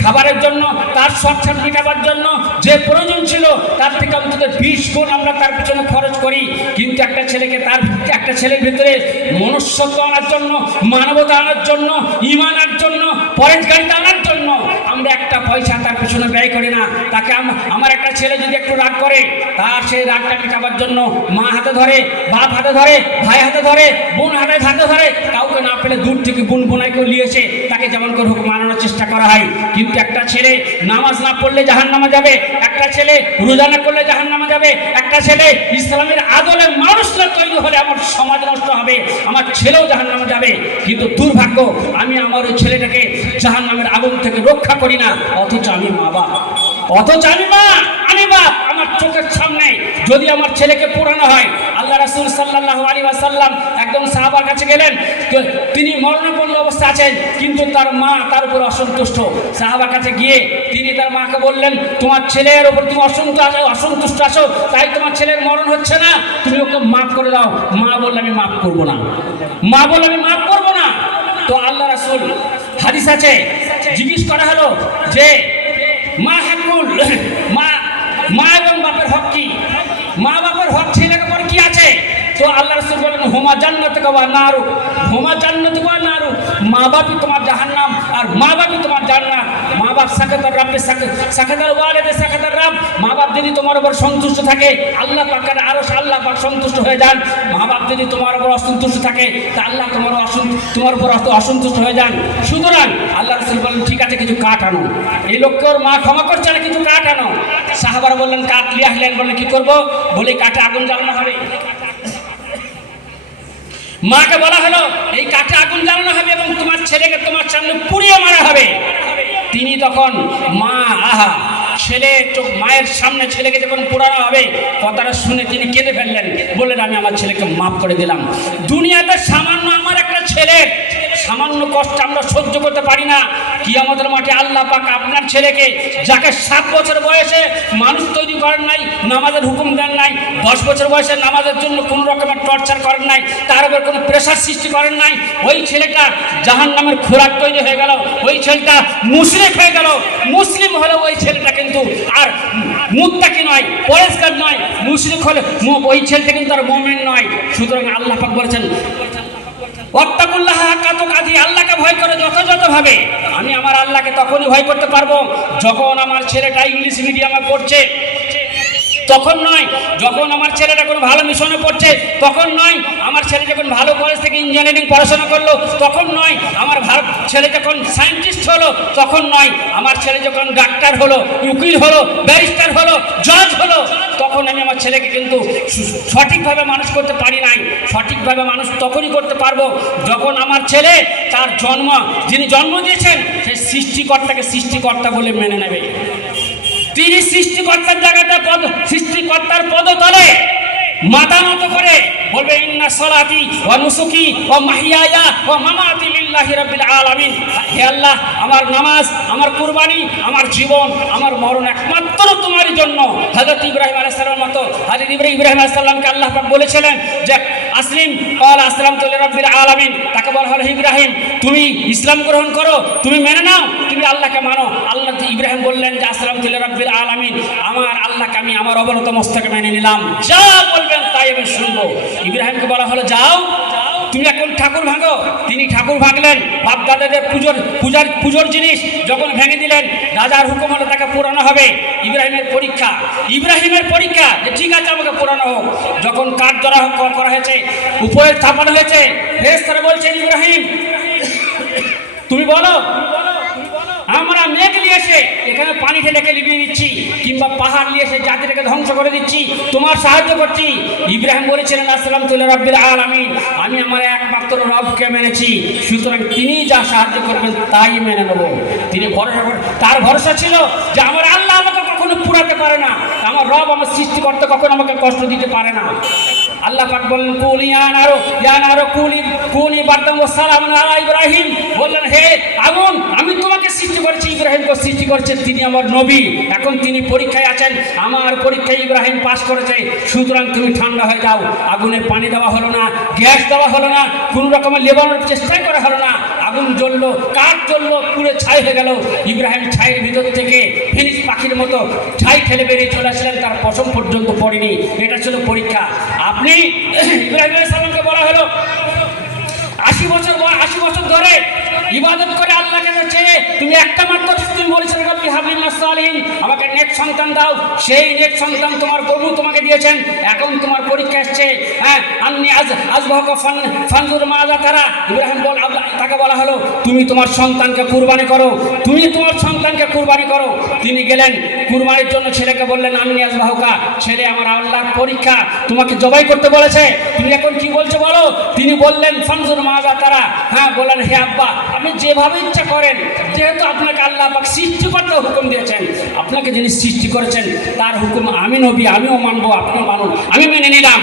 খাবারের জন্য, তার শখ মেটাবার জন্য যে প্রয়োজন ছিল, তার থেকে অন্তত 20 গুণ আমরা তার পিছনে খরচ করি। কিন্তু একটা ছেলের ভিতরে মনুষ্যত্ব আনার জন্য, মানবতা আনার জন্য, ঈমান আনার জন্য, পরেশগারিতা আনার জন্য আমরা একটা পয়সা তার পিছনে ব্যয় করি না। তাকে আমার একটা ছেলে যদি একটু রাগ করে, তার সেই রাগটা মেটাবার জন্য মা হাতে ধরে, বাপ হাতে ধরে, ভাই হাতে ধরে, বোন হাতে ধরে, কাউকে না পেলে দূর থেকে বোন বোনাইকেও নিয়ে এসে তাকে যেমন করে হোক মানানোর চেষ্টা করা হয়। কিন্তু একটা ছেলে নামাজ না পড়লে জাহান্নামে যাবে, একটা ছেলে রোজা না করলে জাহান্নামে যাবে, একটা ছেলে ইসলামের আদলে মানুষ না তৈরি হলে আমার সমাজ নষ্ট হবে, আমার ছেলেও জাহান্নামে যাবে। কিন্তু দুর্ভাগ্য, আমি আমার ওই ছেলেটাকে জাহান্নামের আগুন থেকে রক্ষা করি না, অথচ আমি মা বাপ, অথচ আমি মা, আমি বাপ। আমার চোখের সামনে যদি আমার ছেলেকে পোড়ানো হয়, আল্লাহ রাসূল সাল্লাল্লাহু আলাইহি ওয়াসাল্লাম একদম সাহাবার কাছে গেলেন, তিনি মরণাপন্ন অবস্থা আছেন, কিন্তু তার মা তার উপর অসন্তুষ্ট। সাহাবার কাছে গিয়ে তিনি তার মাকে বললেন, তোমার ছেলের উপর তুমি অসন্তুষ্ট আছো, তাই তোমার ছেলের মরণ হচ্ছে না, তুমি ওকে মাফ করে দাও। মা বললে আমি মাফ করবো না, মা বললে আমি মাফ করবো না। তো আল্লাহ রাসূল, হাদিস আছে, জিজ্ঞেস করা হলো যে মা হাকুল, মা এবং বাপের হক কি? মা বাপের হক ছেলের উপর কি আছে? তো আল্লাহ রাসূল বলেন হুমা জান্নাতুকা ওয়া নারু, হুমা জান্নাতুকা ওয়া নারু, মা বাপই তোমার জাহান্নাম আর মা বাপই তোমার জান্নাত। মা বাপ সাকাতার রাব্বে সাকাতার ওয়ালিদে সাকাতার রাব, মা বাপ যদি তোমার উপর সন্তুষ্ট থাকে, আল্লাহ পাকের আরশ আল্লাহ পাক সন্তুষ্ট হয়ে যান। মা বাপ যদি তোমার উপর অসন্তুষ্ট থাকে, তা আল্লাহ তোমার উপর অসন্তুষ্ট হয়ে যান। সুতরাং আল্লাহ রাসূল বলেন ঠিক আছে, কিছু কাঠ আনো। এই লোককে ওর মা ক্ষমা করছে না, কিছু কাঠ আনো। সাহাবারা বললেন কাঠ নিয়ে আসলেন, বললেন কি করবো? বলে কাঠে আগুন জ্বালানো হবে। মাকে বলা হলো এই কাঠে আগুন জ্বালানো হবে এবং তোমার ছেলেকে তোমার সামনে পুড়িয়ে মারা হবে। তিনি তখন মা, আহা, ছেলে মায়ের সামনে ছেলেকে যখন পোড়ানো হবে, কথাটা শুনে তিনি কেঁদে ফেললেন, বললেন আমি আমার ছেলেকে মাফ করে দিলাম। দুনিয়াতে সামান্য আমার একটা ছেলের সামান্য কষ্ট আমরা সহ্য করতে পারি না, কিয়ামতের মাঠে আল্লাহ পাক আপনার ছেলেকে, যাকে 7 বছর বয়সে মানুষ তৈরি করেন নাই, নামাজের হুকুম দেন নাই, 10 বছর বয়সে নামাজের জন্য কোনো রকমের টর্চার করেন নাই, তার উপর কোনো প্রেশার সৃষ্টি করেন নাই, ওই ছেলেটা জাহান্নামের খোরাক তৈরি হয়ে গেল, ওই ছেলেটা মুশরিক হয়ে গেল। মুসলিম হলে ওই ছেলেটা কিন্তু আর মুত্তাকি নয়, পরেশগার নয়, মুশরিক হলে ওই ছেলেটা কিন্তু আর মুমিন নয়। সুতরাং আল্লাহ পাক বলেছেন ওয়াত্তাকুল্লাহ হাক্কা তুকাতিহি, আল্লাহকে ভয় করে যথাযথভাবে। আমি আমার আল্লাহকে তখনই ভয় করতে পারবো যখন আমার ছেলেটা ইংলিশ মিডিয়ামে পড়ছে, তখন নয়। যখন আমার ছেলেটা কোনো ভালো মিশনে পড়ছে তখন নয়। আমার ছেলে যখন ভালো কলেজ থেকে ইঞ্জিনিয়ারিং পড়াশোনা করলো তখন নয়। আমার ছেলে যখন সায়েন্টিস্ট হলো তখন নয়। আমার ছেলে যখন ডাক্তার হলো, উকিল হলো, ব্যারিস্টার হলো, জজ হলো, তখন আমি আমার ছেলেকে কিন্তু সঠিকভাবে মানুষ করতে পারি নাই। সঠিকভাবে মানুষ তখনই করতে পারবো যখন আমার ছেলে তার যিনি জন্ম দিয়েছেন সেই সৃষ্টিকর্তাকে সৃষ্টিকর্তা বলে মেনে নেবে। তিনি সৃষ্টিকর্তার জায়গাটা সৃষ্টিকর্তার পদতলে মাথা নত করে বলবে ইন্না সলাতি ওয়া নুসুকি ওয়া মাহইয়ায়া ওয়া মামাতি লিল্লাহি রাব্বিল আলামিন। হে আল্লাহ, আমার নামাজ, আমার কুরবানি, আমার জীবন, আমার মরণ একমাত্র তোমারই জন্য। হযরত ইব্রাহিম আলাইহিস সালামের মতো হযরত ইব্রাহিম আলাইহিস সালামকে আল্লাহ পাক বলেছিলেন যে আসলিম ক্বাল আসলামতু লিরাব্বিল আলামিন। তাকে বলা হলো ইব্রাহিম, তুমি ইসলাম গ্রহণ করো, তুমি মেনে নাও, তুমি আল্লাহকে মানো। আল্লাহ ইব্রাহিম বললেন যে আসলামতু লিরাব্বিল আলামিন, আমার আল্লাহকে আমি আমার অবনত মস্তকে মেনে নিলাম, যা বলবেন তাই আমি শুনবো। ইব্রাহিমকে বলা হলো যাও, তুমি এখন ঠাকুর ভাঙো। তিনি ঠাকুর ভাঙলেন, বাপ দাদাদের পুজোর জিনিস যখন ভেঙে দিলেন, রাজার হুকুম হলো তাকে পোড়ানো হবে। ইব্রাহিমের পরীক্ষা যে ঠিক আছে আমাকে পোড়ানো হোক। যখন কাঠ ধরা করা হয়েছে, উপরে চাপানো হয়েছে, ফেরেশতারা বলছেন ইব্রাহিম তুমি বলো, আমরা মেঘ নিয়ে এসে এখানে পানি ঢেলেকে লিবিয়ে দিচ্ছি, কিংবা পাহাড় নিয়ে এসে জাতিটাকে ধ্বংস করে দিচ্ছি, তোমার সাহায্য করছি। ইব্রাহিম বলেছিলেন আসলামতু লিরাব্বিল আলামিন, আমি আমার একমাত্র রবকে মেনেছি, সুতরাং তিনি যা সাহায্য করবেন তাই মেনে নেব। তিনি তার ভরসা ছিল যে আমার আল্লাহ আমাকে কখনো পুরাতে পারে না, আমার রব আমার সৃষ্টিকর্তা কখনো আমাকে কষ্ট দিতে পারে না। আল্লাহ পাক বললেন কুলি ইয়া নারু কুনি বারদাম ওয়া সালামুন আলা ইব্রাহিম, বললেন হে আগুন, আমি তোমাকে সৃষ্টি করেছি, ইব্রাহিমকে সৃষ্টি করেছেন, তিনি আমার নবী, এখন তিনি পরীক্ষায় আছেন, আমার পরীক্ষায় ইব্রাহিম পাস করেছে, সুতরাং তুমি ঠান্ডা হয়ে যাও। আগুনে পানি দেওয়া হলো না, গ্যাস দেওয়া হলো না, কোনো রকমের লেবানোর চেষ্টাই করা হলো না। আগুন জ্বললো, কাঠ জ্বললো, পুরো ছাই হয়ে গেল। ইব্রাহিম ছাইয়ের ভিতর থেকে ফিনিক্স পাখির মতো ছাই ঠেলে বেরিয়ে চলে আসলেন, তার পশম পর্যন্ত পড়েনি। এটা ছিল পরীক্ষা। আপনি ইব্রাহিম আলাইহিস সালামকে বলা হলো 80 বছর ধরে ইবাদত করে আল্লাহকে চেয়ে তুমি একটা মাত্র তুমি বলেছেন রব্বি হাবলি মিনাস সালিহিন, আমাকে নেক সন্তান দাও। সেই নেক সন্তান তোমার প্রভু তোমাকে দিয়েছেন। এখন তোমার পরীক্ষা এসছে, হ্যাঁ আন্নি আজবাহুকা ফানজুর মাযা তারা। ইব্রাহিম তাকে বলা হলো তুমি তোমার সন্তানকে কুরবানি করো, তিনি গেলেন কুরবানির জন্য। ছেলেকে বললেন আন্নি আজবাহুকা, ছেলে আমার আল্লাহর পরীক্ষা, তোমাকে জবাই করতে বলেছে, তুমি এখন কি বলছো বলো। তিনি বললেন ফানজুর মাযা তারা, হ্যাঁ বললেন হে আব্বা আপনি যেভাবে ইচ্ছা করেন, যেহেতু আপনাকে আল্লাহ পাক সৃষ্টিকর্তা হুকুম দিয়েছেন, আপনাকে যিনি সৃষ্টি করেছেন তার হুকুম আমি নবী, আমিও মানবো, আপনিও মানুন, আমি মেনে নিলাম।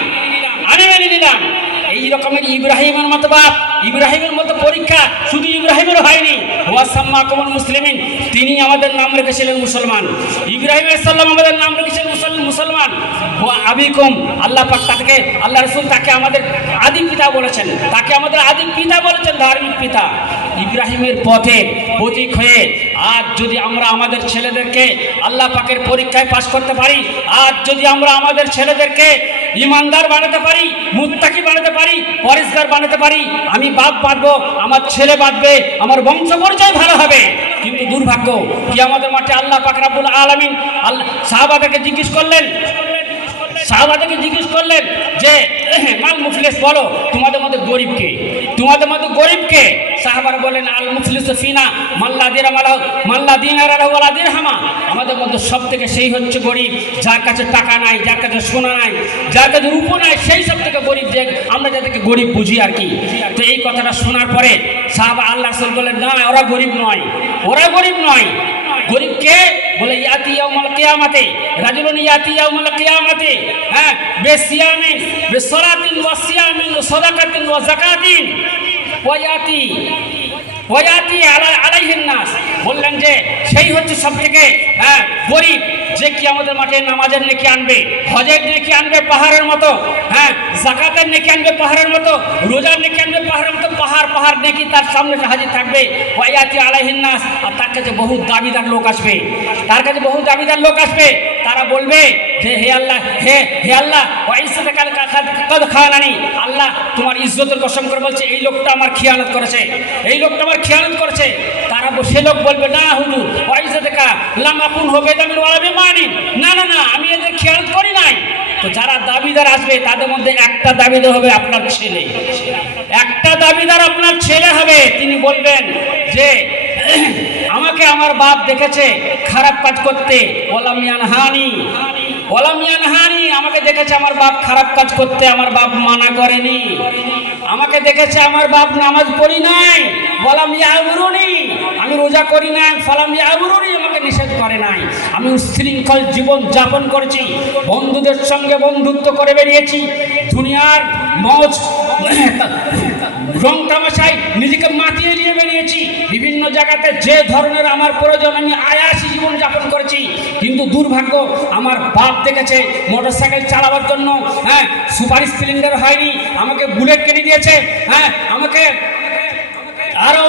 এই রকমের ইব্রাহিমের মতো বাপ, ইব্রাহিমের মতো পরীক্ষা শুধু ইব্রাহিমের হয়নি, ওয়াসাম্মাকুমুল মুসলিমিন, তিনি আমাদের নাম রেখেছিলেন মুসলমান। ইব্রাহিম আলাইহিস সালাম আমাদের নাম রেখেছিলেন মুসলমান। ওয়া আবিকুম, আল্লাহ পাক তাকে, আল্লাহ রাসূল তাকে আমাদের আদি পিতা বলেছেন, ধার্মিক পিতা। ইব্রাহিমের পথে প্রতীক হয়ে আজ যদি আমরা আমাদের ছেলেদেরকে আল্লাহ পাকের পরীক্ষায় পাস করতে পারি, আজ যদি আমরা আমাদের ছেলেদেরকে ইমানদার বানাতে পারি, মুত্তাকি বানাতে পারি, পরেশগার বানাতে পারি, আমি বাপ বাঁধবো, আমার ছেলে বাঁধবে, আমার বংশ পরিচয় ভালো হবে। কিন্তু দুর্ভাগ্য কিয়ামতের মাঠে আল্লাহ পাক রব্বুল আলামিন সাহাবাদেরকে জিজ্ঞেস করলেন যে মাল মুফলিস, বলো তোমাদের মধ্যে গরিব কে? সাহাবারা বলেন আল মুফলিসু ফিনা মাল্লা দিনার ওয়ালা দিরহামা, আমাদের মধ্যে সব থেকে সেই হচ্ছে গরিব, যার কাছে টাকা নাই, যার কাছে সোনা নাই, যার কাছে রূপো নাই, সেই সব থেকে গরিব, যে আমরা যাদেরকে গরিব বুঝি আর কি। তো এই কথাটা শোনার পরে সাহাবা আল্লাহ রাসূল বলেন না, ওরা গরিব নয়। গরিব কে? বলে ইয়াতি ইয়াউমাল কিয়ামাতে রাজুলুন ইয়াতি ইয়াউমাল কিয়ামাতে, হ্যাঁ বিসিয়ামিন বিসসালাতিন ওয়া সিয়ামিন ওয়া সাদাকাতিন ওয়া যাকাতিন ওয়ায়াতি আলাইহিন নাস, বললেন যে সেই হচ্ছে সবথেকে গরিব, যে কি আমাদের মাঠে নামাজের নেকি আনবে, হজের নেকি আনবে পাহাড়ের মতো, হ্যাঁ যাকাতের নেকি আনবে পাহাড়ের মতো, রোজার নেকি আনবে পাহাড়ের মতো, পাহাড় নেকি তার সামনে হাজির থাকবে। ওয়ায়াতি আলাইহিন নাস, আর তার কাছে বহু দাবিদার লোক আসবে, তারা বলবে যে হে আল্লাহ ওয়াইসাতাকাল কাদ খানানি, আল্লাহ তোমার ইজ্জতের কসম করে বলছে এই লোকটা আমার খিয়ানত করেছে। তারা সে লোক বলবে না হুজুর ওয়াইসাতাকা লাম আকুন হুবাইদামিন ওয়ালা বিমানি, না আমি এদের খিয়ানত করি নাই। তো যারা দাবিদার আসবে তাদের মধ্যে একটা দাবিদার হবে আপনার ছেলে, হবে। তিনি বলবেন যে আমাকে আমার বাপ দেখেছে খারাপ কাজ করতে, ওয়ালাম ইয়ানহানি, আমাকে দেখেছে আমার বাপ খারাপ কাজ করতে, আমার বাপ মানা করেনি। আমাকে দেখেছে আমার বাপ নামাজ পড়ি নাই, বলাম ইয়ামুরুনি, আমি রোজা করি নাই, ফলাম ইয়ামুরুনি, আমাকে নিষেধ করে নাই। আমি উশৃঙ্খল জীবন যাপন করেছি, বন্ধুদের সঙ্গে বন্ধুত্ব করে বেরিয়েছি, দুনিয়ার মজ রং তামাশায় নিজেকে মাতিয়ে নিয়ে বেরিয়েছি, বিভিন্ন জায়গাতে যে ধরনের আমার প্রয়োজন আমি আয়াসী জীবন যাপন করেছি। কিন্তু দুর্ভাগ্য, আমার বাপ দেখেছে মোটরসাইকেল চালাবার জন্য, হ্যাঁ, সুপার স্প্লেন্ডার হয়নি, আমাকে বুলেট কিনে দিয়েছে, হ্যাঁ, আমাকে আরো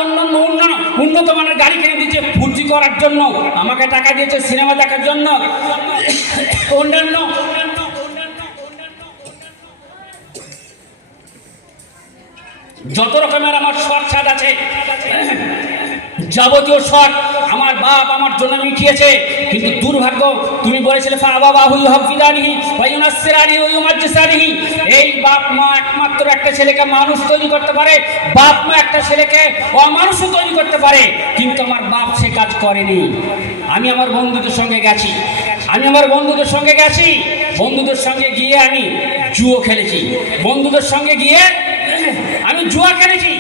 উন্নত মানের গাড়ি কিনে দিয়েছে ফুর্তি করার জন্য, আমাকে টাকা দিয়েছে সিনেমা দেখার জন্য, অন্যান্য যত রকমের আমার শখ সাদ আছে, যাবতীয় শখ আমার বাপ আমার জন্য মিটিয়েছে। কিন্তু দুর্ভাগ্য, তুমি বলেছিলে এই বাপ মা একমাত্র একটা ছেলেকে মানুষ তৈরি করতে পারে, বাপ মা একটা ছেলেকে অমানুষও তৈরি করতে পারে, কিন্তু আমার বাপ সে কাজ করেনি। আমি আমার বন্ধুদের সঙ্গে গেছি, বন্ধুদের সঙ্গে গিয়ে আমি জুয়ো খেলেছি, বন্ধুদের সঙ্গে গিয়ে আমি জুয়া খেলেছি,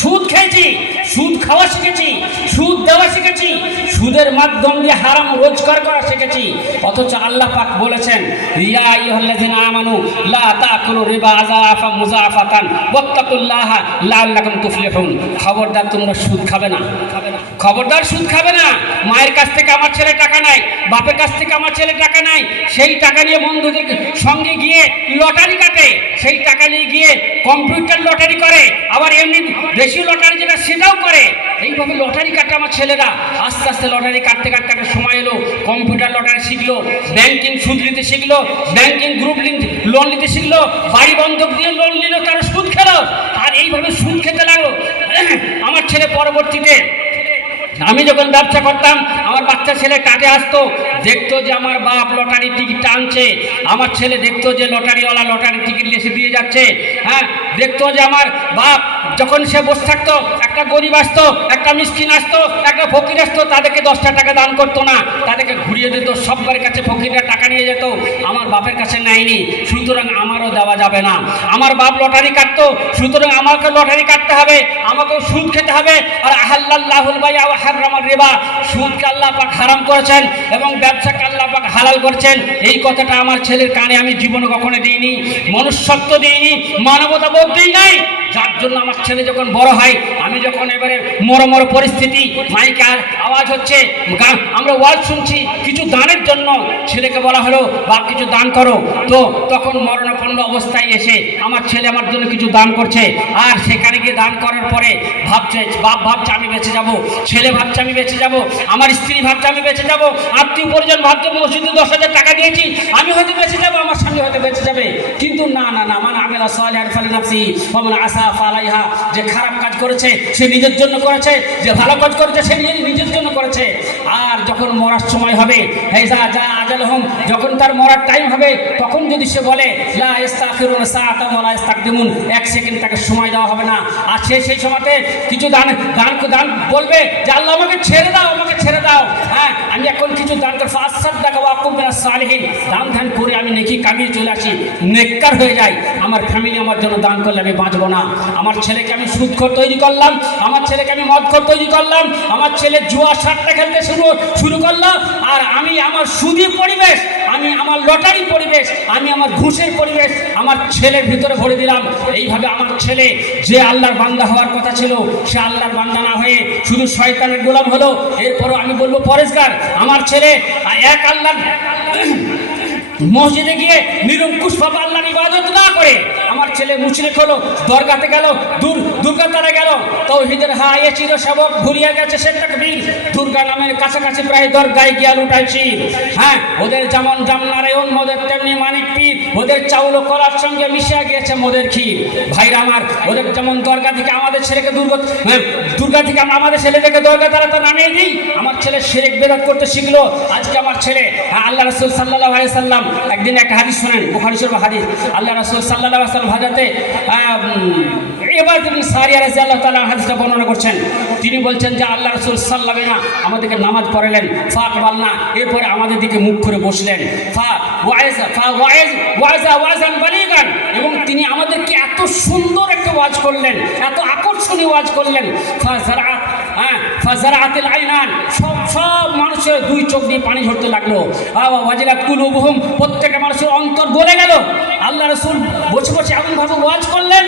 সুদ খেয়েছি, সুদ খাওয়া শিখেছি, সুদ দেওয়া শিখেছি, সুদের মাধ্যম দিয়ে হারাম রোজগার করা শিখেছি। অথচ আল্লাহ পাক বলেছেন, ইয়া আইয়ুহাল্লাযিনা আমানু লা তাকুলু রিবা আযাফাম মুযাফাতান ওয়াত্তাকুল্লাহা লাআল্লাকুম তুফলিহুন। খবরদার তোমরা সুদ খাবে না, খবরদার সুদ খাবে না। মায়ের কাছ থেকে আমার ছেলে টাকা নেয়, বাপের কাছ থেকে আমার ছেলে টাকা নেয়, সেই টাকা নিয়ে বন্ধুদের সঙ্গে গিয়ে লটারি কাটে, সেই টাকা নিয়ে গিয়ে কম্পিউটার লটারি করে, আবার এমনি বেশি লটারি যেটা সেটাও করে। এইভাবে লটারি কাটে আমার ছেলেরা। আস্তে আস্তে লটারি কাটতে কাটতে একটা সময় এলো, কম্পিউটার লটারি শিখলো, ব্যাংকিং সুদ নিতে শিখলো, ব্যাংকিং গ্রুপ লোন নিতে শিখলো, বাড়ি বন্ধক দিয়ে লোন নিল, তারা সুদ খেলো, আর এইভাবে সুদ খেতে লাগলো। আমার ছেলে পরবর্তীতে, আমি যখন ব্যবসা করতাম, আমার বাচ্চা ছেলে কাজে আসতো, দেখতো যে আমার বাপ লটারি টিকিট টানছে, আমার ছেলে দেখতো যে লটারিওয়ালা লটারি টিকিট এসে দিয়ে যাচ্ছে, হ্যাঁ, দেখতো যে আমার বাপ যখন সে বসে থাকতো, একটা গরিব আসতো, একটা মিষ্টিন আসতো, একটা ফকির আসতো, তাদেরকে 10টা টাকা দান করতো না, তাদেরকে ঘুরিয়ে দিত, সবার কাছে ফকিররা টাকা নিয়ে যেত, আমার বাপের কাছে নেয়নি, সুতরাং আমারও দেওয়া যাবে না। আমার বাপ লটারি কাটতো, সুতরাং আমাকে লটারি কাটতে হবে, আমাকেও সুদ খেতে হবে। আর আহাল্লাল্লাহুল বাই'a ওয়া হারামার রিবা, সুদকে আল্লাহ পাক হারাম করেছেন এবং ব্যবসাকে আল্লাহ পাক হালাল করেছেন। এই কথাটা আমার ছেলের কানে আমি জীবনে কখনো দিইনি, মনুষ্যত্ব দিইনি, মানবতা বোধ দিই নাই। যার জন্য আমার ছেলে যখন বড় হয়, আমি যখন এবারে মরমর পরিস্থিতি, মাইকে আওয়াজ হচ্ছে, আমরা ওয়াজ শুনছি কিছু দানের জন্য, ছেলেকে বলা হলো বাপ কিছু দান করো, তো তখন মরণাপন্ন অবস্থায় এসে আমার ছেলে আমার জন্য কিছু দান করছে, আর সেখানে গিয়ে দান করার পরে ভাবছে, বাপ ভাবছে আমি বেঁচে যাব, ছেলে ভাবছে আমি বেঁচে যাব, আমার স্ত্রী ভাবছে আমি বেঁচে যাব, আত্মীয় পরিজন ভাবছে মসজিদে 10,000 টাকা দিয়েছি আমি হয়তো বেঁচে যাবো, আমার স্বামী হয়তো বেঁচে যাবে। কিন্তু না না না, মান আমিলা সালিহান ফালিনাফসিহি ওয়া মান আসাআ ফালাইহা। যে খারাপ কাজ করেছে সে নিজের জন্য করেছে, যে ভালো কাজ করেছে সে নিজের জন্য করেছে। আর যখন মরার সময় হবে, হাইজা যা আজালহুম, যখন তার মরার টাইম হবে, তখন যদি সে বলে লা ইস্তাখিরুনা সাআতান ওয়া লা ইস্তাকদিমুন, 1 সেকেন্ড তাকে সময় দেওয়া হবে না। আর সেই সময়তে কিছু দান বলবে যে আল্লাহ আমাকে ছেড়ে দাও, আমাকে ছেড়ে দাও, হ্যাঁ আমি এখন কিছু দান করবো, ফাসাদদাকা ওয়া কুম মিনাস সালিহিন, দান ধ্যান করে আমি নেকি কামিয়ে চলে আসি, নেককার হয়ে যাই। আমার ফ্যামিলি আমার জন্য দান করলে আমি বাঁচবো না। আমার ছেলেকে আমি সুদখোর তৈরি করলাম, আমার ছেলেকে আমি মদখোর তৈরি করলাম, আমার ছেলে জুয়া সাট্টা খেলতে শুরু করলাম, আর আমি আমার সুদী পরিবেশ, আমি আমার লটারি পরিবেশ, আমি আমার ঘুষের পরিবেশ আমার ছেলের ভিতরে ভরে দিলাম। এইভাবে আমার ছেলে যে আল্লাহর বান্দা হওয়ার কথা ছিল, সে আল্লাহর বান্দা না হয়ে শুধু শয়তানের গোলাম হলো। এরপরও আমি বলবো পরেশগার, আমার ছেলে এক আল্লাহ মসজিদে গিয়ে নিরঙ্কুশভাবে আল্লাহর ইবাদত না করে আমার ছেলে মুশরিক হলো, দরগাতে গেল, দুর্গাতারে গেল, তাওহীদের হায়ে চির শাবক ভুলিয়া গেছে সে তাকবীর, দুর্গা নামের কাছাকাছি প্রায় দরগায় গিয়া লুটাইছি। হ্যাঁ, ওদের যেমন জামনারায়ণ, মোদের তেমনি মানিক পীর, ওদের চাউল ও কলার সঙ্গে মিশিয়ে গিয়েছে মোদের ক্ষীর। ভাইরা আমার, ওদের যেমন দরগা থেকে আমাদের ছেলেকে দুর্গা থেকে আমাদের ছেলেদেরকে দরগা তারা তো নামিয়ে দিই, আমার ছেলে শিরক বিদআত করতে শিখলো। আজকে আমার ছেলে আল্লাহ রাসূল সাল্লাল্লাহু আলাইহি সাল্লাম একদিন একটা হাদিস শুনেন, বুখারী শরীফ হাদিস, আল্লাহ রাসূল সাল্লাল্লাহু আলাইহি ওয়াসাল্লাম হাজরাতে ইবাদ ইবনে সারিয়া রাদিয়াল্লাহু তাআলা হাদিসটা বর্ণনা করছেন। তিনি বলছেন যে আল্লাহ রাসূল সাল্লাল্লাহু আলাইহি ওয়াসাল্লাম আমাদেরকে নামাজ পড়ালেন, ফাকবালনা, এরপরে আমাদের দিকে মুখ করে বসলেন, ওয়াজান বালিগান, এবং তিনি আমাদেরকে এত সুন্দর ওয়াজ করলেন, এত আকর্ষণীয় ওয়াজ করলেন। ফাজারাতিল আইনান, সব মানুষের দুই চোখ দিয়ে পানি ঝরতে লাগলো। ওয়াজিলাত কুলুবুহুম, প্রত্যেকটা মানুষের অন্তর গলে গেল। আল্লাহ রাসূল বসে বসে এমনভাবে ওয়াজ করলেন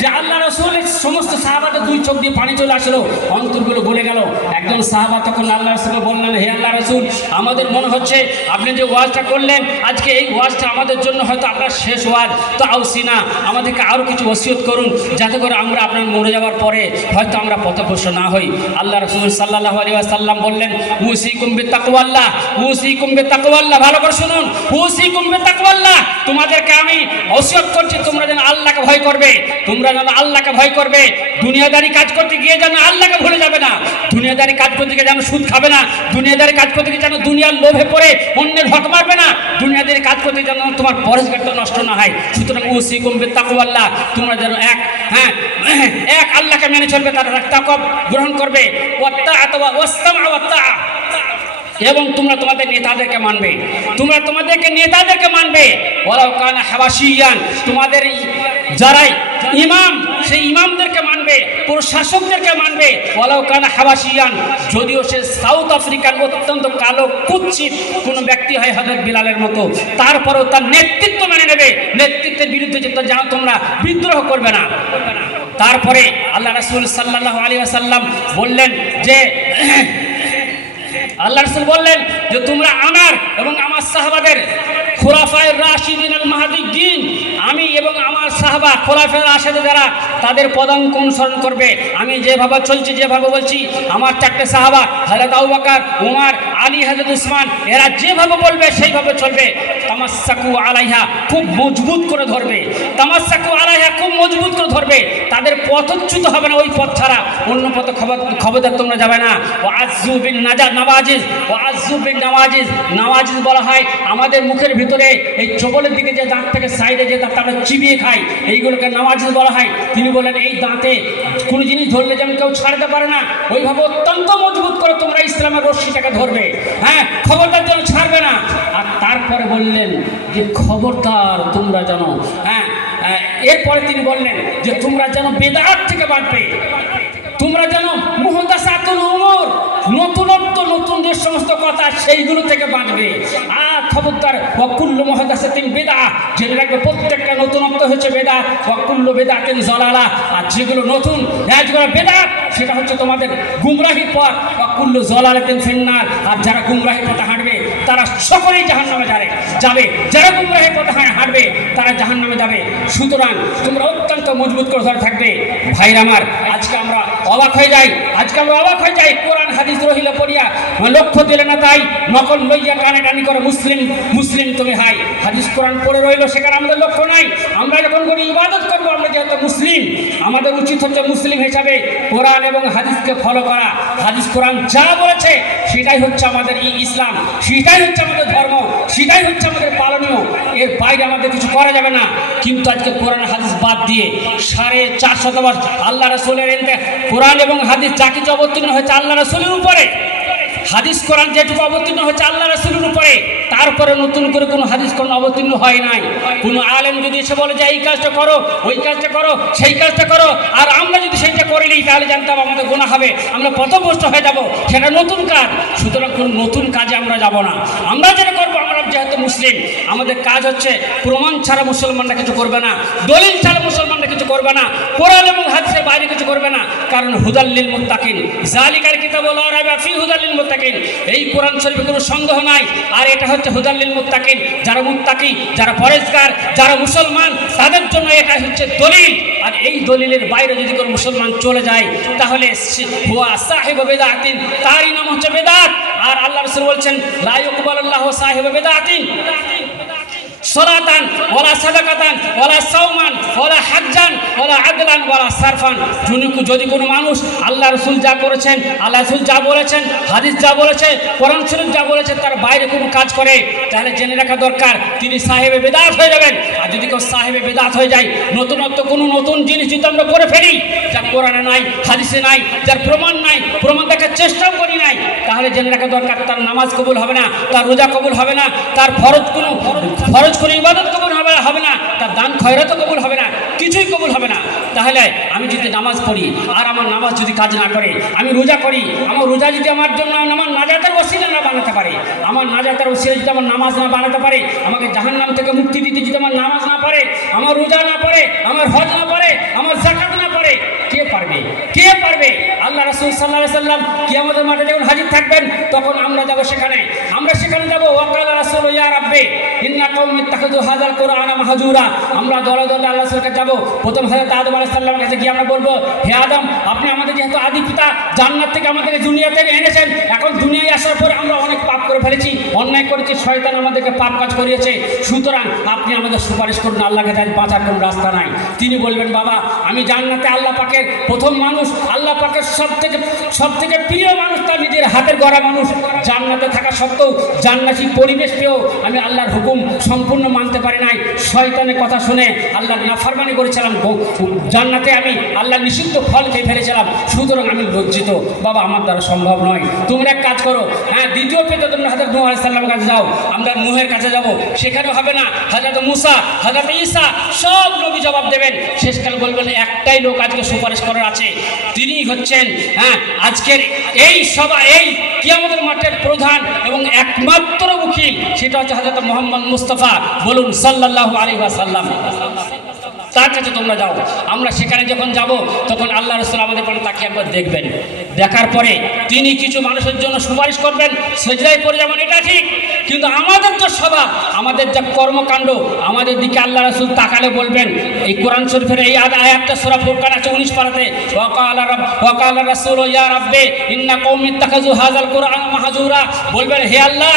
যে আল্লাহ রাসূলের সমস্ত সাহাবাদের দুই চোখ দিয়ে পানি চলে আসলো, অন্তরগুলো গলে গেল। একজন সাহাবা তখন আল্লাহ রাসূলকে বললেন, হে আল্লাহ রাসূল, আমাদের মনে হচ্ছে আপনি যে ওয়াজটা করলেন আজকে, এই ওয়াজটা আমাদের জন্য হয়তো আপনার শেষ ওয়াজ, তো আউসিনা, আমাদেরকে আরও কিছু ওসিয়ত করুন যাতে করে আমরা আপনার মরে যাওয়ার পরে হয়তো আমরা পথভ্রষ্ট না হই। আল্লাহ রাসূল সাল্লাল্লাহু আলাইহি ওয়াসাল্লাম বললেন, উসিকুম বিত্তাকওয়াল্লাহ, উসিকুম বিত্তাকওয়াল্লাহ, ভালো করে শুনুন, উসিকুম বিত্তাকওয়াল্লাহ, তোমাদেরকে আমি ওসিয়ত করছি তোমরা যেন আল্লাহকে ভয় করবে, তোমরা যেন আল্লাহকে ভয় করবে। দুনিয়াদারি কাজ করতে গিয়ে যেন আল্লাহকে ভুলে যাবে না, দুনিয়াদারি কাজ করতে গিয়ে যেন সুদ খাবে না, দুনিয়াদারি কাজ করতে গিয়ে যেন দুনিয়ার লোভে পড়ে অন্যের হক মারবে না, দুনিয়াদারি কাজ করতে যেন তোমার পরেশগারটা নষ্ট না হয়। সুতরাং উসিকুম বিত্তাকওয়াল্লাহ, তোমরা যেন এক আল্লাহকে মেনে চলবে, তারা তাকওয়া গ্রহণ করবে। এবং তোমরা তোমাদের নেতাদেরকে মানবে, তোমরা তোমাদেরকে নেতাদেরকে মানবে। ওয়ালাউ কানা হাবাশিয়ান, তোমাদের যারাই ইমাম সেই ইমামদেরকে মানবে, প্রশাসকদেরকে মানবে। ওয়ালাউ কানা হাবাশিয়ান, যদিও সে সাউথ আফ্রিকার অত্যন্ত কালো কুৎসিত কোনো ব্যক্তি হয় হযরত বিলালের মতো, তারপরেও তার নেতৃত্ব মেনে নেবে, নেতৃত্বের বিরুদ্ধে যে যেন তোমরা বিদ্রোহ করবে না। তারপরে আল্লাহ রাসূল সাল্লাল্লাহু আলাইহি ওয়াসাল্লাম বললেন যে আল্লাহ রাসূল বললেন যে তোমরা আমার এবং আমার সাহাবাদের খুলাফায়ে রাশিদিন আল মাহদিয়্যিন, আমি এবং আমার সাহাবা খোলাফায়ে রাশিদ যারা, তাদের পদাঙ্ক অনুসরণ করবে। আমি যেভাবে চলছি, যেভাবে বলছি, আমার চারটে সাহাবা হযরত আবু বকর, উমর, আলী, হযরত উসমান, এরা যেভাবে বলবে সেইভাবে চলবে। তামাসসাকু আলাইহা, খুব মজবুত করে ধরবে, তামাসসাকু আলাইহা, খুব মজবুত করে ধরবে, তাদের পথচ্যুত হবে না, ওই পথ ছাড়া অন্য পথে খবরদার তোমরা যাবে না। ওয়াজ্জু বিন নাওয়াজিজ, ওয়াজ্জু বিন নাওয়াজিজ, নাওয়াজিজ বলা হয় আমাদের মুখের ভিতরে এই চোবলের দিকে যে দাঁত থেকে সাইডে যে দাঁত আমরা চিবিয়ে খাই, এইগুলোকে নাওয়াজিজ বলা হয়। তিনি বলেন এই দাঁতে কোনো জিনিস ধরলে যেমন কেউ ছাড়তে পারে না, ওইভাবে অত্যন্ত মজবুত করে তোমরা ইসলামের রশ্মিটাকে ধরবে, খবরদার যেন ছাড়বে না। আর তারপরে বললেন যে খবরদার তোমরা যেন এরপরে তিনি বললেন যে তোমরা যেন বেদাত থেকে বাঁচবে, তোমরা যেন মুহদাসাতুল উমুর, নতুনত্ব, নতুন যে সমস্ত কথা সেইগুলো থেকে বাঁচবে। আর খবরদার ওয়াকুল্লু মুহদাসাতিন বিদআহ, জেনে রাখবে প্রত্যেকটা নতুনত্ব হচ্ছে বেদাত। ওয়াকুল্লু বিদআতিন যালালা, আর যেগুলো নতুন যেগুলো বেদাত সেটা হচ্ছে তোমাদের গুমরাহির পথ। ওয়াকুল্লু যালালাতিন ফিন্নার, আর যারা গুমরাহির পথে হাঁটবে তারা সকলেই জাহান্নামে যাবে, যারা গুমরাহির পথে হাঁটবে তারা জাহান্নামে যাবে। সুতরাং তোমরা অত্যন্ত মজবুত করে ধরে থাকবে। ভাইরা আমার, আজকে আমরা অবাক হয়ে যাই, কোরআন হাদিস রহিল পড়িয়া লক্ষ্য দিলে না তাই নকল লইয়া কানে টানি করে মুসলিম তুমি হাই। হাদিস কোরআন পড়ে রইল, সেখানে আমাদের লক্ষ্য নাই। আমরা যখন করে ইবাদত করবো, আমরা যেহেতু মুসলিম, আমাদের উচিত হচ্ছে মুসলিম হিসাবে কোরআন এবং হাদিসকে ফলো করা। হাদিস কোরআন যা বলেছে সেটাই হচ্ছে আমাদের ইসলাম, সেটাই হচ্ছে আমাদের ধর্ম, সেটাই হচ্ছে আমাদের পালনীয়। এর বাইরে আমাদের কিছু করা যাবে না। কিন্তু আজকে কোরআন হাদিস বাদ দিয়ে 450 বছর আল্লাহ রাসূলের কোরআন এবং হাদিস যা কিছু অবতীর্ণ হয়েছে আল্লাহ রাসূলের উপরে, হাদিস কোরআন যেটুকু অবতীর্ণ হয়েছে আল্লাহ রাসূলের উপরে, তারপরে নতুন করে কোনো হাদিস কোরআন অবতীর্ণ হয় নাই। কোনো আলেম যদি এসে বলে যে এই কাজটা করো, ওই কাজটা করো, সেই কাজটা করো, আর আমরা যদি সেইটা করে নিই তাহলে জানতাম আমাদের গুনাহ হবে, আমরা পথভ্রষ্ট হয়ে যাব, সেটা নতুন কাজ। সুতরাং কোনো নতুন কাজে আমরা যাব না। আমরা যেটা করবো, আমরা যেহেতু মুসলিম, আমাদের কাজ হচ্ছে প্রমাণ ছাড়া মুসলমানরা কিছু করবে না, দলিল ছাড়া মুসলমানরা কিছু করবে না, কোরআন এবং হাদিসের বাইরে কিছু করবে না। কারণ হুদাল লিল মুত্তাকিন, যালিকাল কিতাবু লা রাইবা ফীহি হুদাল লিল মুত্তাকিন, এই কোরআন শরীফে কোনো সন্দেহ নাই। আর এটা হচ্ছে হুদাল লিল মুত্তাকিন, যারা মুত্তাকি, যারা পরেজগার, যারা মুসলমান, তাদের জন্য এটা হচ্ছে দলিল। আর এই দলিলের বাইরে যদি কোনো মুসলমান চলে যায় তাহলে হুয়া সাহিবু বিদআতিন, তারই নাম হচ্ছে বেদাত। আর আল্লাহ রাসূল বলছেন লা ইয়াকবালুল্লাহু সাহিবু বিদআতিন সলাতান ওয়ালা সাদাকাতান ওয়ালা সাওমান ওয়ালা হাজ্জান ওয়ালা আদলান ওয়ালা সারফান। যদি কোনো মানুষ আল্লাহ রাসূল যা করেছেন, আল্লাহ রাসূল যা বলেছেন, হাদিস যা বলেছে, কোরআন শরীফ যা বলেছে, তার বাইরে কোনো কাজ করে, তাহলে জেনে রাখা দরকার তিনি সাহেবে বেদাত হয়ে যাবেন। আর যদি কেউ সাহেবে বেদাত হয়ে যায়, নতুনত্ব কোনো নতুন জিনিস যদি আমরা করে ফেলি যা কোরআনে নাই, হাদিসে নাই, যার প্রমাণ নাই, প্রমাণ দেখার চেষ্টাও করি নাই, তাহলে জেনে রাখা দরকার তার নামাজ কবুল হবে না, তার রোজা কবুল হবে না, তার ফরজ কোনো ইবাদত কবুল হবে না, তার দান খয়রাত কবুল হবে না। কিছুই কবুল হবে না। তাহলে আমি যদি নামাজ পড়ি আর আমার নামাজ যদি কাজ না করে, আমি রোজা করি, আমার রোজা যদি আমার জন্য আমার নাজাতের ওসিলা না বানাতে পারে, আমার নাজাতের ওসিলা যদি আমার নামাজ না বানাতে পারে, আমাকে জাহান্নাম থেকে মুক্তি দিতে যদি আমার নামাজ না পারে, আমার রোজা না পারে, আমার হজ না পারে, আমার যাকাত না পারে, কে পারবে? কে পারবে? আল্লাহ রাসূল সাল্লাল্লাহু আলাইহি ওয়াসাল্লাম কিয়ামতের মাঠে যখন হাজির থাকবেন তখন আমরা যাব সেখানে, আমরা সেখানে যাব। ওয়াকাল রাসূল ইয়া রাব্বি ইন্না কওমি ইত্তাখাযু হাযাল কুরআনা মাহজুরা। আমরা দলে দলে আল্লাহর কাছে যাব। প্রথম হযরত আদম আলাইহিস সালামের কাছে গিয়ে আমরা বলবো, হে আদম, আপনি আমাদের যেহেতু আদি পিতা, জান্নাত থেকে আমাদেরকে দুনিয়াতে এনেছেন, এখন দুনিয়ায় আসার পরে আমরা অনেক পাপ করে ফেলেছি, অন্যায় করেছি, শয়তান আমাদেরকে পাপ কাজ করিয়েছে, সুতরাং আপনি আমাদের সুপারিশ করুন, আল্লাহকে তাই বাঁচার কোনো রাস্তা নাই। তিনি বলবেন, বাবা, আমি জান্নাতে আল্লাহ পাকের প্রথম মানুষ, আল্লাহ পাকের সবথেকে প্রিয় মানুষ, তার নিজের হাতের গড়া মানুষ, জান্নাতে থাকা সত্ত্বেও জান্নাতি পরিবেশ পেয়েও আমি আল্লাহর হুকুম সম্পূর্ণ মানতে পারি নাই, শয়তানের কথা শুনে আল্লাহর নাফরমানি করেছিলাম, জান্নাতে আমি আল্লাহর নিষিদ্ধ ফল খেয়ে ফেলেছিলাম, সুতরাং আমি লজ্জিত, বাবা আমার দ্বারা সম্ভব নয়। তোমরা এক কাজ করো, হ্যাঁ, দ্বিতীয় পেতে তোমরা হযরত নূহ আলাইহিস সালামের কাছে যাও, আমরা নূহের কাছে যাব, সেখানেও হবে না। হযরত মুসা, হযরত ঈসা সব নবী জবাব দেবেন, শেষকালে বলবেন একটাই লোক আজকে সুপারিশ করার আছে, তিনি হচ্ছেন আজকের এই সভা, এই কিয়ামতের মাঠের প্রধান এবং একমাত্র উকিল, সেটা হচ্ছে হযরত মুহাম্মদ মুস্তাফা, বলুন সাল্লাল্লাহু আলাইহি ওয়াসাল্লাম। তার কাছে তোমরা যাও। আমরা সেখানে যখন যাব তখন আল্লাহ রাসূল আমাদের পরে তাকিয়ে একবার দেখবেন, দেখার পরে তিনি কিছু মানুষের জন্য সুপারিশ করবেন, সেজদায় পড়ে যাবেন, এটা ঠিক, কিন্তু আমাদের যে স্বভাব, আমাদের যা কর্মকাণ্ড, আমাদের দিকে আল্লাহ রাসূল তাকালে বলবেন, এই কোরআন শরীফের এই আয়াতটা সূরা ফুরকান আছে 19 পারাতে, ওয়াকাল রাসূল ইয়া রাব্বি ইন্না কওমি ইত্তাখাযু হাযাল কুরআন মাহজুরা, বলবেন হে আল্লাহ,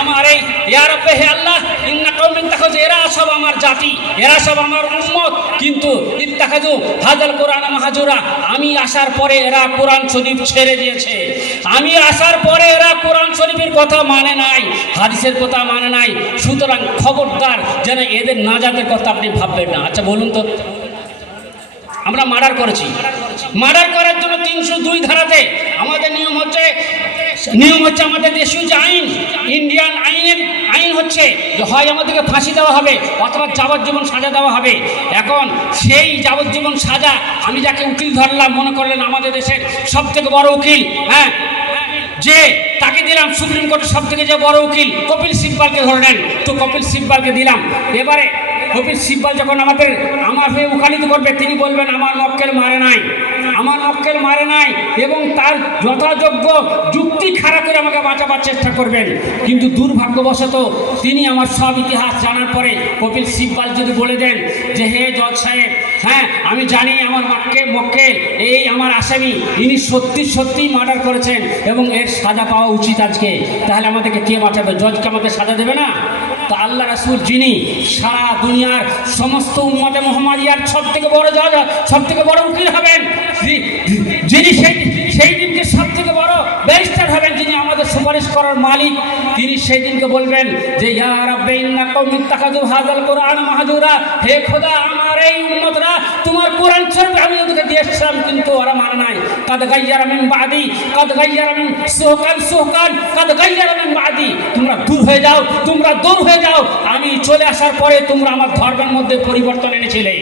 আমার এই ইয়া রাব্বি, হে আল্লাহ, ইন্না কওমি ইত্তাখাযু, এরা সব আমার জাতি, এরা সব আমার উম্মত, কিন্তু ইত্তাখাযু হাযাল কুরআন মাহজুরা, আমি আসার পরে এরা কোরআন শরীফ ছেড়ে দিয়েছে, আমি আসার পরে এরা কোরআন শরীফের কথা মানে নাই, হাদিসের কথা মানে নাই, সুতরাং খবরদার যেন এদের নাজাতের কথা আপনি ভাববেন না। আচ্ছা বলুন তো, আমরা মার্ডার করেছি, মার্ডার করার জন্য 302 ধারাতে আমাদের নিয়ম হচ্ছে আমাদের দেশীয় যে আইন, ইন্ডিয়ান আইন হচ্ছে যে হয় আমাদেরকে ফাঁসি দেওয়া হবে অথবা যাবজ্জীবন সাজা দেওয়া হবে। এখন সেই যাবজ্জীবন সাজা আমি যাকে উকিল ধরলাম, মনে করলেন আমাদের দেশের সবথেকে বড় উকিল, যে তাকে দিলাম, সুপ্রিম কোর্টের সবথেকে যে বড় উকিল কপিল সিব্বালকে ধরলেন, তো কপিল সিব্বালকে দিলাম। এবারে কপিল সিব্বাল যখন আমার হয়ে উকালতি করবে, তিনি বলবেন আমার মক্কেল মারে নাই, আমার মক্কেল মারে নাই, এবং তার যথাযোগ্য যুক্তি খাড়া করে আমাকে বাঁচাবার চেষ্টা করবেন। কিন্তু দুর্ভাগ্যবশত তিনি আমার সব ইতিহাস জানার পরে কপিল সিব্বাল যদি বলে দেন যে হে জজ সাহেব, আমি জানি আমার মক্কেল এই আমার আসামি, ইনি সত্যি মার্ডার করেছেন এবং এর সাজা পাওয়া উচিত আজকে, তাহলে আমাদেরকে কে বাঁচাবে? জজকে আমাদের সাজা দেবে না? তো আল্লাহ রাসূল যিনি সারা দুনিয়ার সমস্ত উম্মতে মুহাম্মাদিয়ার সবথেকে বড় জজ, সবথেকে বড় উকিল হবেন, যিনি সেই দিনকে সবথেকে বড় ব্যারিস্টার হবেন, যিনি আমাদের সুপারিশ করার মালিক, তিনি সেই দিনকে বলবেন যে ইয়া রাব্বি ইন্না কওমি ইত্তাখাযু হাযাল কুরআন মাহজুরা, হে খোদা, আমার এই উম্মতরা তোমার কোরআন শরীফ আমি ওদেরকে দিয়েছিলাম কিন্তু ওরা মানে নাই, কাদ গায়্যারা মিন বাদি, কাদ গায়্যারা মিন সুহকান, কাদ গায়্যারা মিন বাদি, তোমরা দূর হয়ে যাও, তোমরা দূর হয়ে যাও, আমি চলে আসার পরে তোমরা আমার ধর্মের মধ্যে পরিবর্তন এনেছিলে,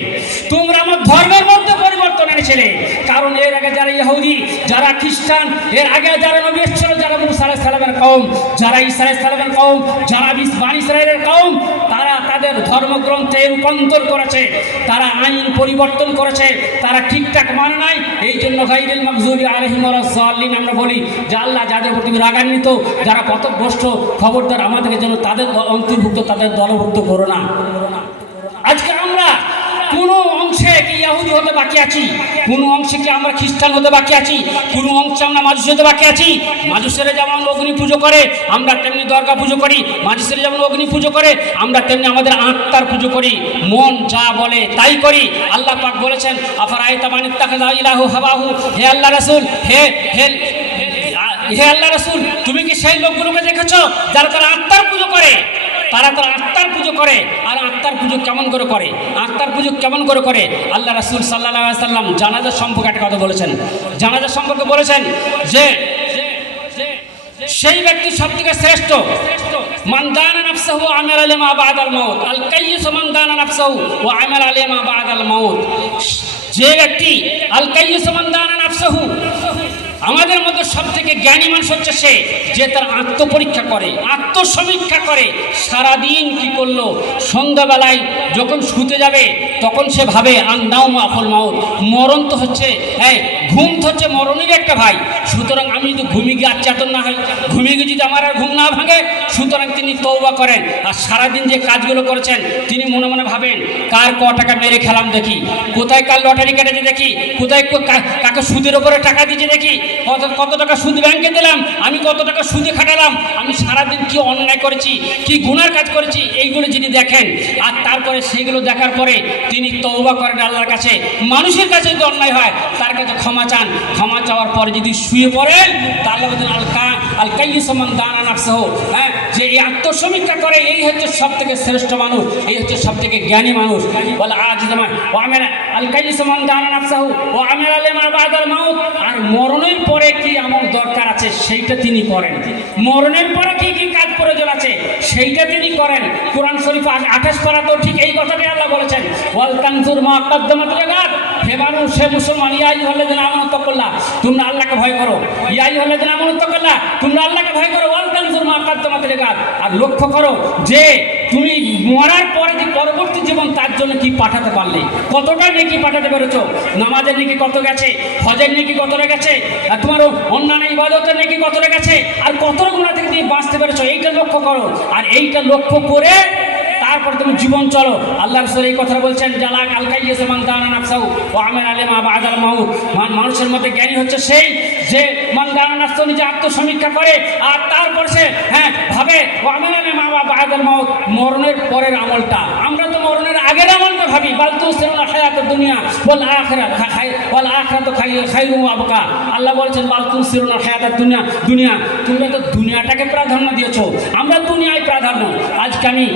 তোমরা আমার ধর্মের মধ্যে পরিবর্তন এনেছিলে। কারণ এর আগে যারা ইহুদি, যারা খ্রিস্টান, এর আগে যারা নবী এসেছিল, যারা মুসা আলাইহিস সালামের কওম, যারা ঈসা আলাইহিস সালামের কওম, যারা বনী ইসরাঈলের কওম, তারা তাদের ধর্মগ্রন্থে রূপান্তর করেছে, তারা আইন পরিবর্তন করেছে, তারা ঠিকঠাক মানে নাই। এই জন্য গায়রিল মাগযুবি আলাইহিম ওয়ালাদ-দাল্লিন আমরা বলি যে আল্লাহ যাদের প্রতি রাগান্বিত, যারা পথভ্রষ্ট, খবরদার আমাদেরকে যেন তাদের অন্তর্ভুক্ত, তাদের দলভুক্ত করো না। আজকে আমরা কোনো অংশে কি ইহুদি হতে বাকি আছি, কোনো অংশে কি আমরা খ্রিস্টান হতে বাকি আছি, কোনো অংশে আমরা মাজুসি হতে বাকি আছি। মাজুসেরা যেমন অগ্নি পুজো করে, আমরা তেমনি দুর্গা পুজো করি, মাজুসেরা যেমন অগ্নি পুজো করে, আমরা তেমনি আমাদের আত্মার পুজো করি, মন যা বলে তাই করি। আল্লাহ পাক বলেছেন আফারাআইতা মান ইত্তাখাযা ইলাহু হাওয়াহু, হে আল্লাহ রাসূল, হে আল্লাহ রাসূল, তুমি কি সেই লোকগুলোকে দেখেছো যারা তারা আত্মার পুজো করে? তারা আত্মার পুজো করে। আর আত্মার পুজো কেমন করে করে? আত্মার পুজো কেমন করে করে? আল্লাহ রাসূল সাল্লাল্লাহু আলাইহি ওয়াসাল্লাম জানাজা সম্পর্কে একটা কথা বলেছেন, জানাজা সম্পর্কে বলেছেন যে সেই ব্যক্তি সবথেকে শ্রেষ্ঠ মান দানা নাফসাহু ওয়া আমালা লিমা বা'দাল মাউত, আল কাইয়িস মান দানা নাফসাহু ওয়া আমালা লিমা বা'দাল মাউত। যে ব্যক্তি আল কাইয়িস মান দানা নাফসাহু, আমাদের মধ্যে সব থেকে জ্ঞানী মানুষ হচ্ছে সে যে তার আত্মপরীক্ষা করে, আত্মসমীক্ষা করে, সারাদিন কি করলো, সন্ধ্যাবেলায় যখন শুতে যাবে তখন সে ভাবে আন্নাউম আফুল মাউত, মরণ তো হচ্ছে, হ্যাঁ ঘুম তো হচ্ছে মরণের একটা ভাই। সুতরাং আমি যদি ঘুমিয়ে গিয়ে আচ্ছাদন না হয়, ঘুমিয়ে গিয়ে যদি আমার আর ঘুম না ভাঙে, সুতরাং তিনি তওবা করেন। আর সারাদিন যে কাজগুলো করেছেন তিনি মনে মনে ভাবেন কার ক টাকা মেরে খেলাম দেখি, কোথায় কার লটারি কেটেছে দেখি, কোথায় কাকে সুদের ওপরে টাকা দিয়েছে দেখি, কত টাকা সুদ ব্যাংকে দিলাম, আমি কত টাকা সুদে খাটালাম, আমি সারাদিন কি অন্যায় করেছি, কি গুনার কাজ করেছি, এইগুলো যিনি দেখেন আর তারপরে সেইগুলো দেখার পরে তিনি তওবা করেন আল্লাহর কাছে। মানুষের কাছে যদি অন্যায় হয় তার কাছে ক্ষমা চান, ক্ষমা চাওয়ার পরে যদি শুয়ে পড়েন তাহলে বলছেন আল কাইয়িস মান দানা নাফসাহু, হ্যাঁ যে এই আত্মসমীক্ষা করে এই হচ্ছে সব থেকে শ্রেষ্ঠ মানুষ, এই হচ্ছে সব থেকে জ্ঞানী মানুষ। বলে আজ তোমার আল কাইয়িস মান দানা নাফসাহু ওয়া আমালা লিমা বা'দাল মাউত। আর মরণের পরে কি আমল দরকার আছে সেইটা তিনি করেন, মরণের পরে কি কি কাজ প্রয়োজন আছে সেইটা তিনি করেন। কোরআন শরীফ 28 পারাতেও ঠিক এই কথাটাই আল্লাহ বলেছেন, ওয়াল তানজুর মা কদ্দামাত লিগাদ। হে মানুষ, হে মুসলমান, ইয়া আইয়ুহাল্লাযিনা আমানু তাকুল্লাহ, তোমরা আল্লাহকে ভয় করো। ইয়া আইয়ুহাল্লাযিনা আমানু তাকুল্লাহ, তোমরা আল্লাহকে ভয় করো। ওয়াল তানজুর মা কদ্দামাত লিগাদ, আর লক্ষ্য করো যে তুমি মরার পরে যে পরবর্তী জীবন তার জন্য কি পাঠাতে পারলে, কতটা নেকি পাঠাতে পেরেছো, নামাজের নেকি কত গেছে, হজের নেকি কতটা গেছে, আর তোমার অন্যান্য ইবাদতের নেকি কতটা গেছে, আর কতটা গুনাহ থেকে তুমি বাঁচতে পেরেছো, এইটা লক্ষ্য করো। আর এইটা লক্ষ্য করে তারপর তুমি জীবন চলো। আল্লাহ রাসূল এই কথা বলছেন, জালাক আল কাইয়িস মান দানা নাফসাহু ওয়া আমালা লিমা বা'দাল মাউত। মানুষের মধ্যে জ্ঞানী হচ্ছে সেই যে মান দানা নাফসাহু, নিজে আত্মসমীক্ষা করে আর তারপর সে ভাবে ওয়া আমালা লিমা বা'দাল মাউত, মরণের পরের আমলটা। আমরা তো মরণের আগের আমলটা ভাবি, বাল তুসিরুনা হায়াতুদ দুনিয়া ওয়াল আখিরাতু খায়রুন ওয়া আবকা। আল্লাহ বলেছেন বাল তুসিরুনা হায়াতুদ দুনিয়া, তোমরা তো দুনিয়াটাকে প্রাধান্য দিয়েছো, আমরা দুনিয়ায় প্রাধান্য। আজকে আমি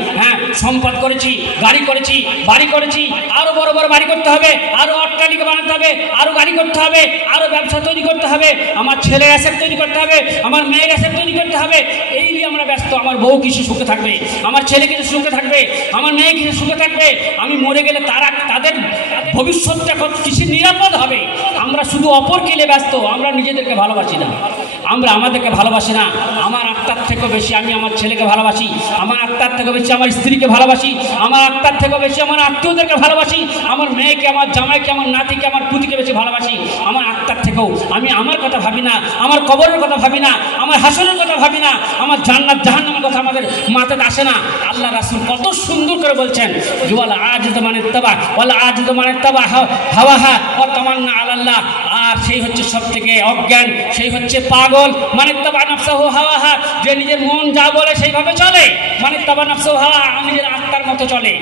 সম্পদ করেছি, গাড়ি করেছি, বাড়ি করেছি, আরো বড় বড় বাড়ি করতে হবে, আরো অট্টালিকা বানাতে হবে, আরো গাড়ি করতে হবে, আরো ব্যবসা তৈরি করতে হবে, আমার ছেলের অ্যাসেট তৈরি করতে হবে, আমার মেয়ের অ্যাসেট তৈরি করতে হবে, এই নিয়ে আমরা ব্যস্ত। আমার বউ কিছু সুখে থাকবে, আমার ছেলে কিছু সুখে থাকবে, আমার মেয়ে কিছু সুখে থাকবে, আমি মরে গেলে তাদের ভবিষ্যৎটা কিছু নিরাপদ হবে। আমরা শুধু অপরকে নিয়ে ব্যস্ত, আমরা নিজেদেরকে ভালোবাসি না, আমরা আমাদেরকে ভালোবাসি না। আমার আত্মার থেকেও বেশি আমি আমার ছেলেকে ভালোবাসি, আমার আত্মার থেকেও বেশি আমার স্ত্রীকে ভালোবাসি, আমার আত্মার থেকেও বেশি আমার আত্মীয়দেরকে ভালোবাসি, আমার মেয়েকে, আমার জামাইকে, আমার নাতিকে, আমার পুতিকে বেশি ভালোবাসি। আমার আত্মার থেকেও আমি আমার কথা ভাবি না, আমার কবরের কথা ভাবি না, আমার হাসরের কথা ভাবি না, আমার জান্নাত জাহান্নামের কথা আমাদের মাথাতে আসে না। আল্লাহ রাসূল কত সুন্দর করে বলছেন, ওয়ালা আজিদ মানিত্তাবা ওয়ালা আজিদ মানিত্তাবা হাওয়াহা ওয়া তামান্না আলাল্লাহ। আর সেই হচ্ছে সব থেকে অজ্ঞান, সেই হচ্ছে পাগল। মানিত্তাবা নাফসাহু হাওয়াহা, যে নিজের মন যা বলে সেইভাবে চলে। মানিত্তাবা নাফসাহু হাওয়া, নিজের আত্মার মতো চলে,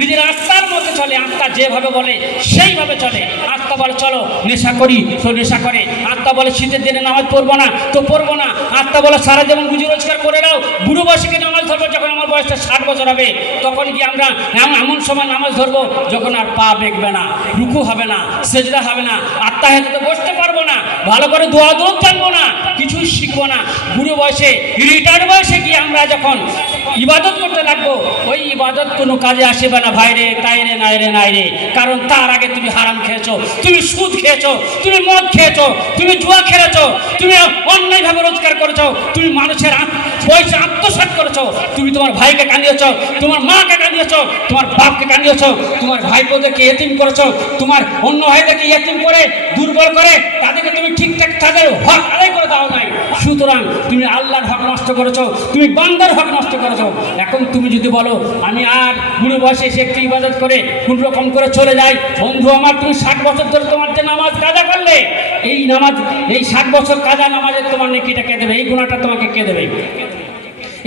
নিজের আত্মার মতো চলে, আত্মা যেভাবে বলে সেইভাবে চলে। আত্মা বলে চলো নেশা করি তো নেশা করে, আত্মা বলে শীতের দিনে নামাজ পড়বো না তো পড়বো না, আত্মা বলে সারা জীবন গুজি রোজগার করে নাও, বুড়ো বয়সে গিয়ে নামাজ ধরবো, যখন আমার বয়সটা 60 বছর হবে তখন কি আমরা এমন সময় নামাজ ধরবো যখন আর পা বেঁকবে না, রুকু হবে না, সেজদা হবে না, আত্মা হেঁটে বসতে পারবো না, ভালো করে দোয়া দোয়া জানবো না, কিছুই শিখবো না। বুড়ো বয়সে রিটায়ার্ড বয়সে গিয়ে আমরা যখন ইবাদত করতে লাগবো, ওই ইবাদত কোনো কাজে আসবে না ভাইরে, তাইরে নাইরে নাইরে। কারণ তার আগে তুমি হারাম খেয়েছো, তুমি সুদ খেয়েছো, তুমি মদ খেয়েছো, তুমি জুয়া খেলেছো, তুমি অন্যায়ভাবে রোজগার করেছো, তুমি মানুষের পয়সা আত্মসাৎ করেছো, তুমি তোমার ভাইকে কাঁদিয়েছো, তোমার মাকে কাঁদিয়েছো, তোমার বাপকে কাঁদিয়েছো, তোমার ভাইপোদেরকে এতিম করেছো, তোমার অন্য ভাইদেরকে এতিম করে দুর্বল করে তাদেরকে তুমি ঠিকঠাক তাদের হক আদায় করে দাও নাই। সুতরাং তুমি আল্লাহর হক নষ্ট করেছো, তুমি বান্দার হক নষ্ট করেছো। এখন তুমি যদি বলো আমি আর বুড়ো বয়সে এসে একটু ইবাদত করে কোন রকম করে চলে যাই, বন্ধু আমার, তুমি 60 বছর ধরে তোমার যে নামাজ কাজা করলে, এই নামাজ, এই 60 বছর কাজা নামাজের তোমার নেকিটা কে দেবে? এই গুনাহটা তোমাকে কে দেবে?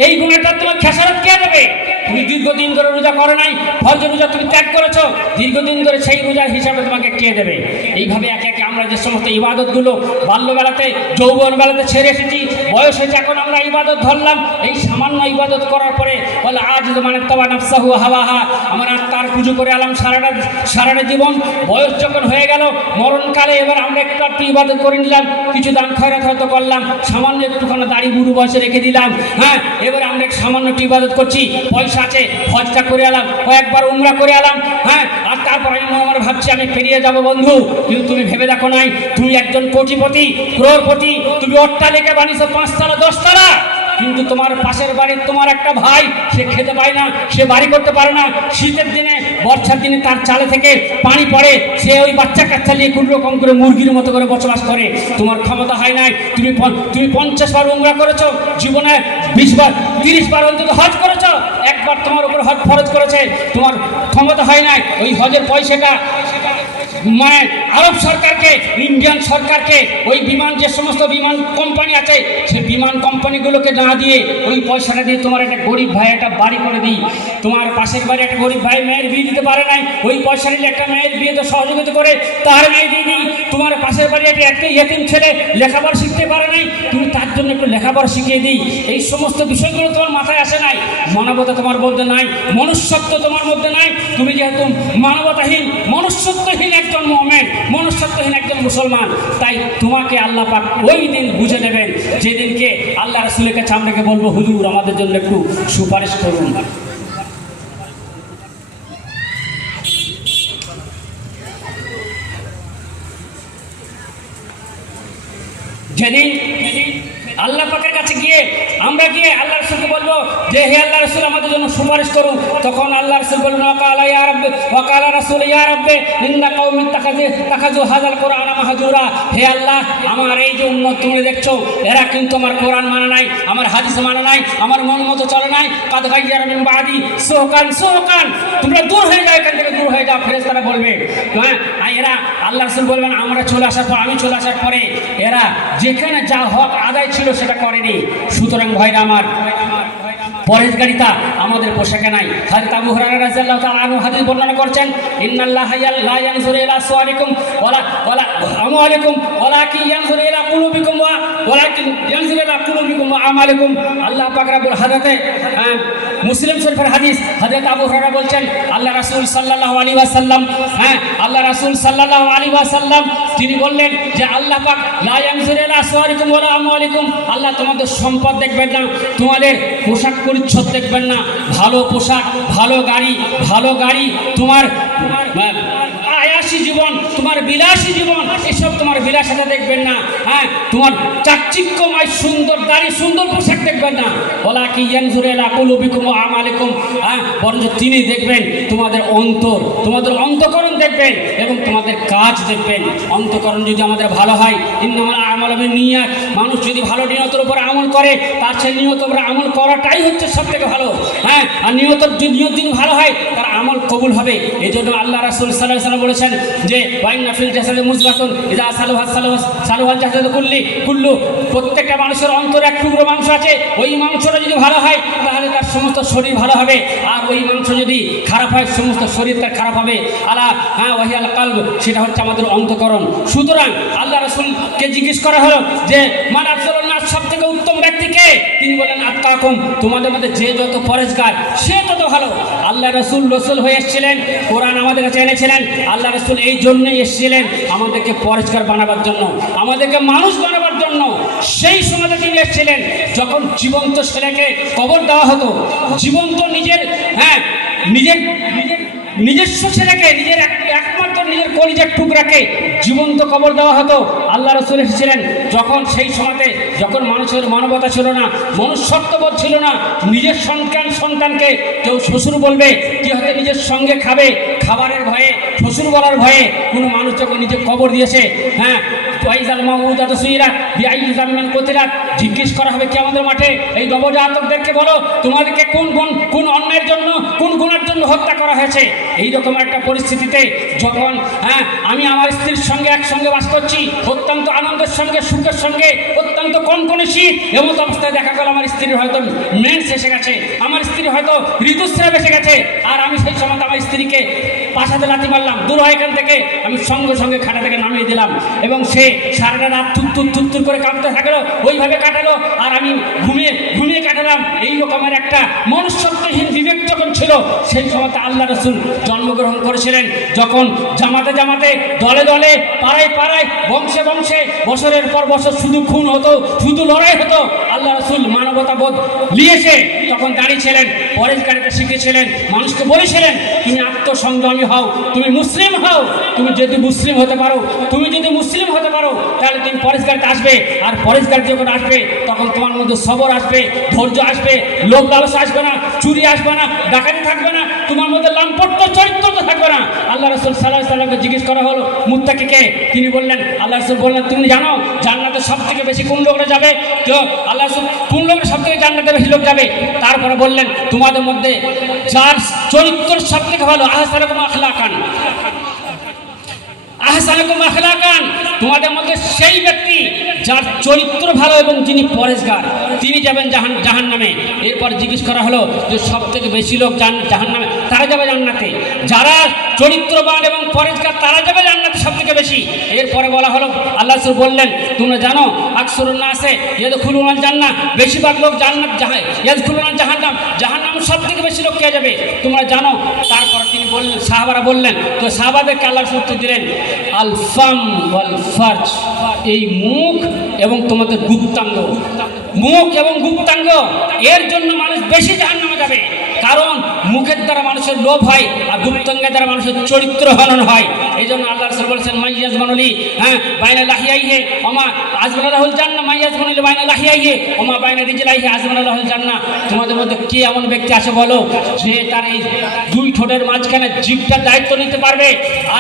এই গুনাহটা তোমার খেসারত কে দেবে? তুমি দীর্ঘদিন ধরে রোজা করো নাই, ফরজ রোজা তুমি ত্যাগ করেছো, দীর্ঘদিন ধরে সেই রোজার হিসাবে তোমাকে কে দেবে? এইভাবে একে একে আমরা যে সমস্ত ইবাদতগুলো বাল্যবেলাতে যৌবনবেলাতে ছেড়ে এসেছি, বয়স হয়েছে, এখন আমরা ইবাদত ধরলাম, এই সামান্য ইবাদত করার পরে বলে আজ মানে তবা নাফসাহু হাওয়াহা, আমার আত্মার পুজো করে এলাম সারাটা জীবন। বয়স যখন হয়ে গেল, মরণকালে এবার আমরা একটু একটু ইবাদত করে নিলাম, কিছু দান খয়রাত হয়তো করলাম, সামান্য একটুখানি দাড়ি বুড়ো বয়সে রেখে দিলাম। হ্যাঁ, এবার আমরা সামান্য একটু ইবাদত করছি, পয়সা আছে, হজটা করে এলাম, কয়েকবার উমরা করে এলাম। হ্যাঁ, আর তারপর আমি আমার ভাবছি আমি ফিরিয়ে যাব বন্ধু, কিন্তু তুমি ভেবে দেখো নাই তুমি একজন কোটিপতি, ক্রোড়পতি, তুমি অট্টালিকা বানিয়েছো 5 তলা 10 তলা, কিন্তু তোমার পাশের বাড়ির তোমার একটা ভাই, সে খেতে পায় না, সে বাড়ি করতে পারে না, শীতের দিনে বর্ষার দিনে তার চালে থেকে পানি পড়ে, সে ওই বাচ্চা কাচ্চা নিয়ে কোনো রকম করে মুরগির মতো করে বসবাস করে। তোমার ক্ষমতা হয় নাই, তুমি 50 বার উমরা করেছো, জীবনে 20 বার 30 বার অন্তত হজ করেছো, একবার তোমার উপর হজ ফরজ করেছে, তোমার ক্ষমতা হয় নাই ওই হজের পয়সাটা মানে আরব সরকারকে, ইন্ডিয়ান সরকারকে, ওই বিমান যে সমস্ত বিমান কোম্পানি আছে সেই বিমান কোম্পানিগুলোকে না দিয়ে ওই পয়সাটা দিয়ে তোমার একটা গরিব ভাই একটা বাড়ি করে দিই। তোমার পাশের বাড়ি একটা গরিব ভাই মেয়ের বিয়ে দিতে পারে নাই, ওই পয়সা নিলে একটা মেয়ের বিয়েতে সহযোগিতা করে তার মেয়ে দিয়ে দিই। তোমার পাশের বাড়ি একটা ইয়েতিম ছেলে লেখাপড়া শিখতে পারে নাই, তুমি তার জন্য একটু লেখাপড়া শিখিয়ে দিই। এই সমস্ত বিষয়গুলো তোমার মাথায় আসে নাই, মানবতা তোমার মধ্যে নাই, মনুষ্যত্ব তোমার মধ্যে নাই। তুমি যেহেতু মানবতাহীন, মনুষ্যত্বহীন একজন মুমিন, মনুষ্যত্বহীন একজন মুসলমান, তাই তোমাকে আল্লাহ পাক ওই দিন বুঝে নেবেন যেদিনকে আল্লাহ রাসূলের কাছে আমরাকে বলবো হুজুর আমাদের জন্য একটু সুপারিশ করুন। যেদিন আল্লাহ পাকের কাছে গিয়ে আমরা গিয়ে আল্লাহ রাসূলকে বলবো যে হে আল্লাহ রাসূল আমাদের জন্য সুপারিশ করুন, তখন আল্লাহ রাসূল বলবেন ওয়াকালা ইয়া রাব্বি ওয়াকালা রাসূল ইয়া রাব্বি ইন্না কওমি তাখাযু হাযাল কুরআন মাহজুরা। হে আল্লাহ, আমার এই যে উম্মত তুমি দেখছো এরা কিন্তু আমার কোরআন মানে নাই, আমার হাদিস মানে নাই, আমার মন মতো চলে নাই। কাদ গায়্যারা মিন বাদি সুহকান সুহকান, তোমরা দূর হয়ে যাও, এখান থেকে দূর হয়ে যাও, ফেরেশতারা বলবে। হ্যাঁ, এরা আল্লাহ রাসূল বলবেন আমরা চলে আসার পর, আমি চলে আসার পরে এরা যেখানে যা হক আদায় ছিল সেটা করেনি। সুতরাং ভাইরা আমার, পরেশগারিতা আমাদের পোশাকে নাই। হযরত আবু হুরায়রা রাদিয়াল্লাহু তাআলা আনহু হাদিস বর্ণনা করছেন, ইন্নাল্লাহা লা ইয়ানজুরু ইলা সুওয়ারিকুম ওয়ালা আমওয়ালিকুম ওয়ালাকিন ইয়ানজুরু ইলা কুলুবিকুম ওয়ালাকিন ইয়ানজুরু ইলা কুলুবিকুম ওয়া আমালিকুম। আল্লাহ পাক রব্বুল হাদিসে মুসলিম শরীফের হাদিস, হযরত আবু হুরায়রা বলছেন আল্লাহ রাসূল সাল্লাল্লাহু আলাইহি ওয়াসাল্লাম, আল্লাহ রাসূল সাল্লাল্লাহু আলাইহি ওয়াসাল্লাম তিনি বললেন যে আল্লাহ পাক লা ইয়ানজুরু ইলা সুওয়ারিকুম ওয়ালা আমওয়ালিকুম, আল্লাহ তোমাদের সম্পদ দেখবেন না, তোমাদের পোশাক পরিচ্ছদ দেখবেন না, ভালো পোশাক, ভালো গাড়ি, তোমার আয়াসী জীবন, তোমার বিলাসী জীবন, এসব তোমার বিলাসিতা দেখবেন না। হ্যাঁ, তোমার চাকচিক্যময় সুন্দর দাড়ি, সুন্দর পোশাক দেখবেন না। ওয়ালাকিন ইয়ানজুরু ইলা কুলুবিকুম ওয়া আমালিকুম, বরঞ্চ তিনি দেখবেন তোমাদের অন্তর, তোমাদের অন্তঃকরণ দেখবেন এবং তোমাদের কাজ দেখবেন। অন্তঃকরণ যদি আমাদের ভালো হয়, ইন্নামাল আমালু বিন্নিয়াত, মানুষ যদি ভালো নিয়তের উপর আমল করে তার সেই নিয়তের উপর আমল করাটাই হচ্ছে সবথেকে ভালো। হ্যাঁ, আর নিয়ত যদি ভালো হয় তার আমল কবুল হবে। এই জন্য আল্লাহ রাসূল সাল্লাল্লাহু আলাইহি ওয়াসাল্লাম বলেছেন যে ওয়াইন্না ফিল জাসাদি মুযগাতুন ইযা সালুহাল জাসাদু কুল্লু, প্রত্যেকটা মানুষের অন্তরে এক টুকরো মাংস আছে, ওই মাংসটা যদি ভালো হয় তাহলে তার সমস্ত শরীর ভালো হবে, আর ওই মাংস যদি খারাপ হয় সমস্ত শরীর তার খারাপ হবে। আলা ওয়াহিয়াল কলব, সেটা হচ্ছে আমাদের অন্তঃকরণ। সুতরাং আল্লাহ রাসূলকে জিজ্ঞেস করা হলো যে মান আফজালুন নাস, সবথেকে উত্তম ব্যক্তি কে? তিনি বলেন আত্কাকুম, তোমাদের মধ্যে যে যত পরেশগার সে তত ভালো। আল্লাহ রাসূল হয়ে এসেছিলেন, কোরআন আমাদের কাছে এনেছিলেন। আল্লাহ রাসূল এই জন্যই এসেছিলেন আমাদেরকে পরেশগার বানাবার জন্য, আমাদেরকে মানুষ বানাবার জন্য। সেই সময়তে তিনি এসেছিলেন যখন জীবন্ত ছেলেকে কবর দেওয়া হতো, জীবন্ত নিজস্ব ছেলেকে, একমাত্র নিজের কলিজার টুকরাকে জীবন্ত কবর দেওয়া হতো। আল্লাহ রাসূল এসেছিলেন যখন সেই সময়তে, যখন মানুষের মানবতা ছিল না, মনুষ্যত্ববোধ ছিল না, নিজের সন্তানকে কেউ শ্বশুর বলবে, কি হয়তো নিজের সঙ্গে খাবে, খাবারের ভয়ে, শ্বশুর বলার ভয়ে কোনো মানুষ যখন নিজে কবর দিয়েছে, জিজ্ঞেস করা হবে কিয়ামতের মাঠে, এই নবজাতকদেরকে বলো তোমাদেরকে কোন অন্যায়ের জন্য, কোন গুণের জন্য হত্যা করা হয়েছে। এইরকম একটা পরিস্থিতিতে যখন আমি আমার স্ত্রীর সঙ্গে একসঙ্গে বাস করছি, অত্যন্ত আনন্দের সঙ্গে, সুখের সঙ্গে, অত্যন্ত কনকনে শীত, এমন অবস্থায় দেখা গেল আমার স্ত্রীর হয়তো মেন্স এসে গেছে, আমার স্ত্রী হয়তো ঋতুস্রাব এসে গেছে, আর আমি সেই সময় আমার স্ত্রীকে পাশাতে লাথি মারলাম, দূর হয় এখান থেকে। আমি সঙ্গে সঙ্গে খাটা থেকে নামিয়ে দিলাম এবং সে সারাটা রাত থুর করে কাঁপতে থাকলো, ওইভাবে কাটালো। আর আমি ঘুমিয়ে কাটালাম। এই রকমের একটা মনুষ্যত্বহীন বিবেক যখন ছিল, সেই সময়তে আল্লাহ রাসূল জন্মগ্রহণ করেছিলেন। যখন জামাতে জামাতে, দলে দলে, পাড়ায় পাড়ায়, বংশে বংশে বছরের পর বছর শুধু খুন হতো, শুধু লড়াই হতো, আল্লাহ রাসূল মানবতাবোধ নিয়েছে তখন দাঁড়িয়েছিলেন, পরেশগারিতে শিখেছিলেন, মানুষকে বলেছিলেন তুমি আত্মসংযমী হও, তুমি মুসলিম হও। তুমি যদি মুসলিম হতে পারো, তাহলে তুমি পরেশগারিতে আসবে। আর পরেশগারি যখন আসবে তখন তোমার মধ্যে সবর আসবে, ধৈর্য আসবে, লোভ লালসা আসবে না, চুরি আসবে না, ডাকাতি থাকবে না, তোমার মধ্যে লাম্পট্য চরিত্র তো থাকবে না। আল্লাহ রাসূল সাল্লাল্লাহু আলাইহি ওয়াসাল্লামকে জিজ্ঞেস করা হলো মুত্তাকি কে? তিনি বললেন, আল্লাহ রাসূল বললেন তুমি জানো জান্নাতে সবথেকে বেশি কোন লোকরা যাবে? তো আল্লাহ রাসূল কোন লোকরা সবথেকে জান্নাতে বেশি লোক যাবে? তারপরে বললেন তোমাদের মধ্যে যার চরিত্র সবথেকে ভালো, আহসানুকুম আখলাকান, তোমাদের মধ্যে সেই ব্যক্তি যার চরিত্র ভালো এবং যিনি পরেশগার, তিনি যাবেন জাহান্নামে। এরপর জিজ্ঞেস করা হলো যে সব থেকে বেশি লোক জাহান্নামে, তারা যাবে জান্নাতে। যারা চরিত্রবান এবং পরেশগার তারা যাবে জান্নাতে সব থেকে বেশি। এরপরে বলা হলো, আল্লাহ রাসূল বললেন তোমরা জানো আকসুরুন নাসে ইয়াদখুলুনাল জান্নাহ, বেশিরভাগ লোক জান্নাত ইয়াদখুলুনাল জাহান্নাম সব থেকে বেশি লোক কে যাবে তোমরা জানো? তারপর তিনি বললেন, সাহাবারা বললেন, তো সাহাবাদেরকে আল্লাহ রাসূল উত্তর দিলেন আল ফাম ওয়াল ফারজ, এই মুখ এবং তোমাদের গুপ্তাঙ্গ, মুখ এবং গুপ্তাঙ্গ, এর জন্য মানুষ বেশি জাহান্নামে যাবে। কারণ মুখের দ্বারা মানুষের লোভ হয় আর গুপ্তাঙ্গের দ্বারা মানুষের চরিত্র হনন হয়। এই জন্য আল্লাহ রাসূল বলেছেন মাইয়াজমানুলি বাইনা লাহিয়াইহি ওমা আজমানাহুল জান্নাহ, মাইয়াজমানুলি বাইনা লাহিয়াইহি ওমা বাইনা রিজলাইহি আজমানাহুল জান্নাহ। তোমাদের মধ্যে কে এমন ব্যক্তি আছে বলো যে তার এই দুই ঠোঁটের মাঝখানে জিভটার দায়িত্ব নিতে পারবে,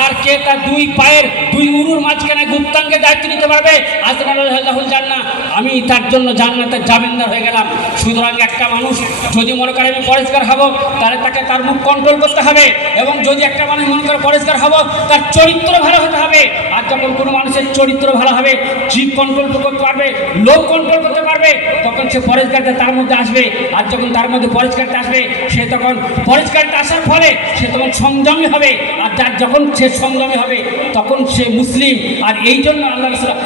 আর কে তার দুই পায়ের দুই উরুর মাঝখানে গুপ্তাঙ্গের দায়িত্ব নিতে পারবে? আজমানাহুল জান্নাহ, আমি তার জন্য জান্নাতের জামিনদার হয়ে গেলাম। সুতরাং একটা মানুষ যদি মনে করে আমি পরেশগার হব, তাহলে তাকে তার মুখ কন্ট্রোল করতে হবে। এবং যদি একটা মানুষ মনে করে পরেশগার হব, তার চরিত্র ভালো হতে হবে। আর যখন কোনো মানুষের চরিত্র ভালো হবে, জিভ কন্ট্রোল করতে পারবে, লোভ কন্ট্রোল করতে পারবে, তখন সে পরেশগারিতে তার মধ্যে আসবে। আর যখন তার মধ্যে পরেশগারিতে আসবে, সে তখন পরেশগারিতে আসার ফলে সে তখন সংযমী হবে। আর যার যখন সে সংযমী হবে তখন সে মুসলিম। আর এই জন্য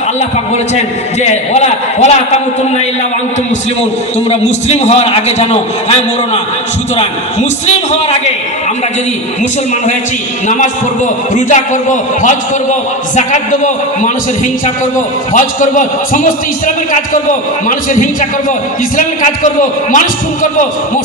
আল্লাহ পাক বলেছেন যে ওয়ালা তামুতুন্না ইল্লা ওয়া আনতুম মুসলিমুন, তোমরা মুসলিম হওয়ার আগে জানো মরো না। সুতরাং মুসলিম হওয়ার আগে আমরা যদি মুসলমান হয়েছি, নামাজ পড়ব, রোজা করব, হজ করব, যাকাত দেব, মানুষের হিংসা করব, হজ করব, সমস্ত ইসলামের কাজ করব, মানুষের হিংসা করব, ইসলামের কাজ করব, মানুষ খুন করব,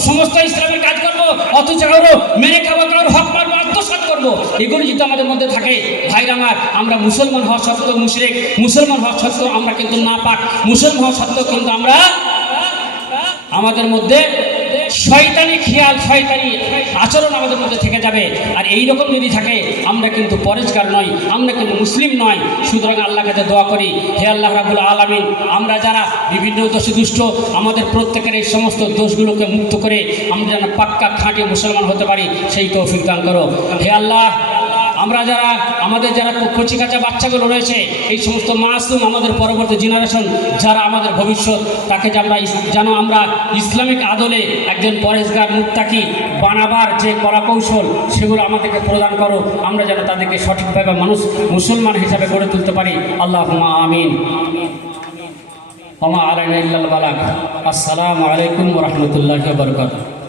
সমস্ত ইসলামের কাজ করব, অথচ কারো মেরে খাবো, কারোর হক মারবো, আত্মসাৎ করবো। এগুলো যদি আমাদের মধ্যে থাকে, ভাইরা আমার, আমরা মুসলমান হওয়া সত্ত্বেও মুশরিক, মুসলমান হওয়া সত্ত্বেও আমরা কিন্তু নাপাক, মুসলমান হওয়া সত্ত্বেও কিন্তু আমরা আমাদের মধ্যে শয়তানি খেয়াল, শয়তানি আচরণ আমাদের মধ্যে থেকে যাবে। আর এই রকম যদি থাকে আমরা কিন্তু পরেশগার নই, আমরা কিন্তু মুসলিম নই। সুতরাং আল্লাহর কাছে দোয়া করি, হে আল্লাহ রাব্বুল আলামিন, আমরা যারা বিভিন্ন দোষে দুষ্ট, আমাদের প্রত্যেকের এই সমস্ত দোষগুলোকে মুক্ত করে আমরা যেন পাক্কা খাঁটি মুসলমান হতে পারি, সেই তৌফিক দান করো। হে আল্লাহ, আমরা আমাদের যারা কচিকাঁচা বাচ্চাগুলো রয়েছে, এই সমস্ত মাসুম আমাদের পরবর্তী জেনারেশন যারা আমাদের ভবিষ্যৎ, তাকে যেন আমরা ইসলামিক আদলে একজন পরেশগার মুত্তাকি বানাবার যে কলাকৌশল সেগুলো আমাদেরকে প্রদান করো, আমরা যেন তাদেরকে সঠিকভাবে মুসলমান হিসাবে গড়ে তুলতে পারি। আল্লাহুম্মা আমিন। ওয়া মা আলাইনা ইল্লাল বালাগ। আসসালামু আলাইকুম ওয়া রাহমাতুল্লাহি ওয়া বারাকাতুহু।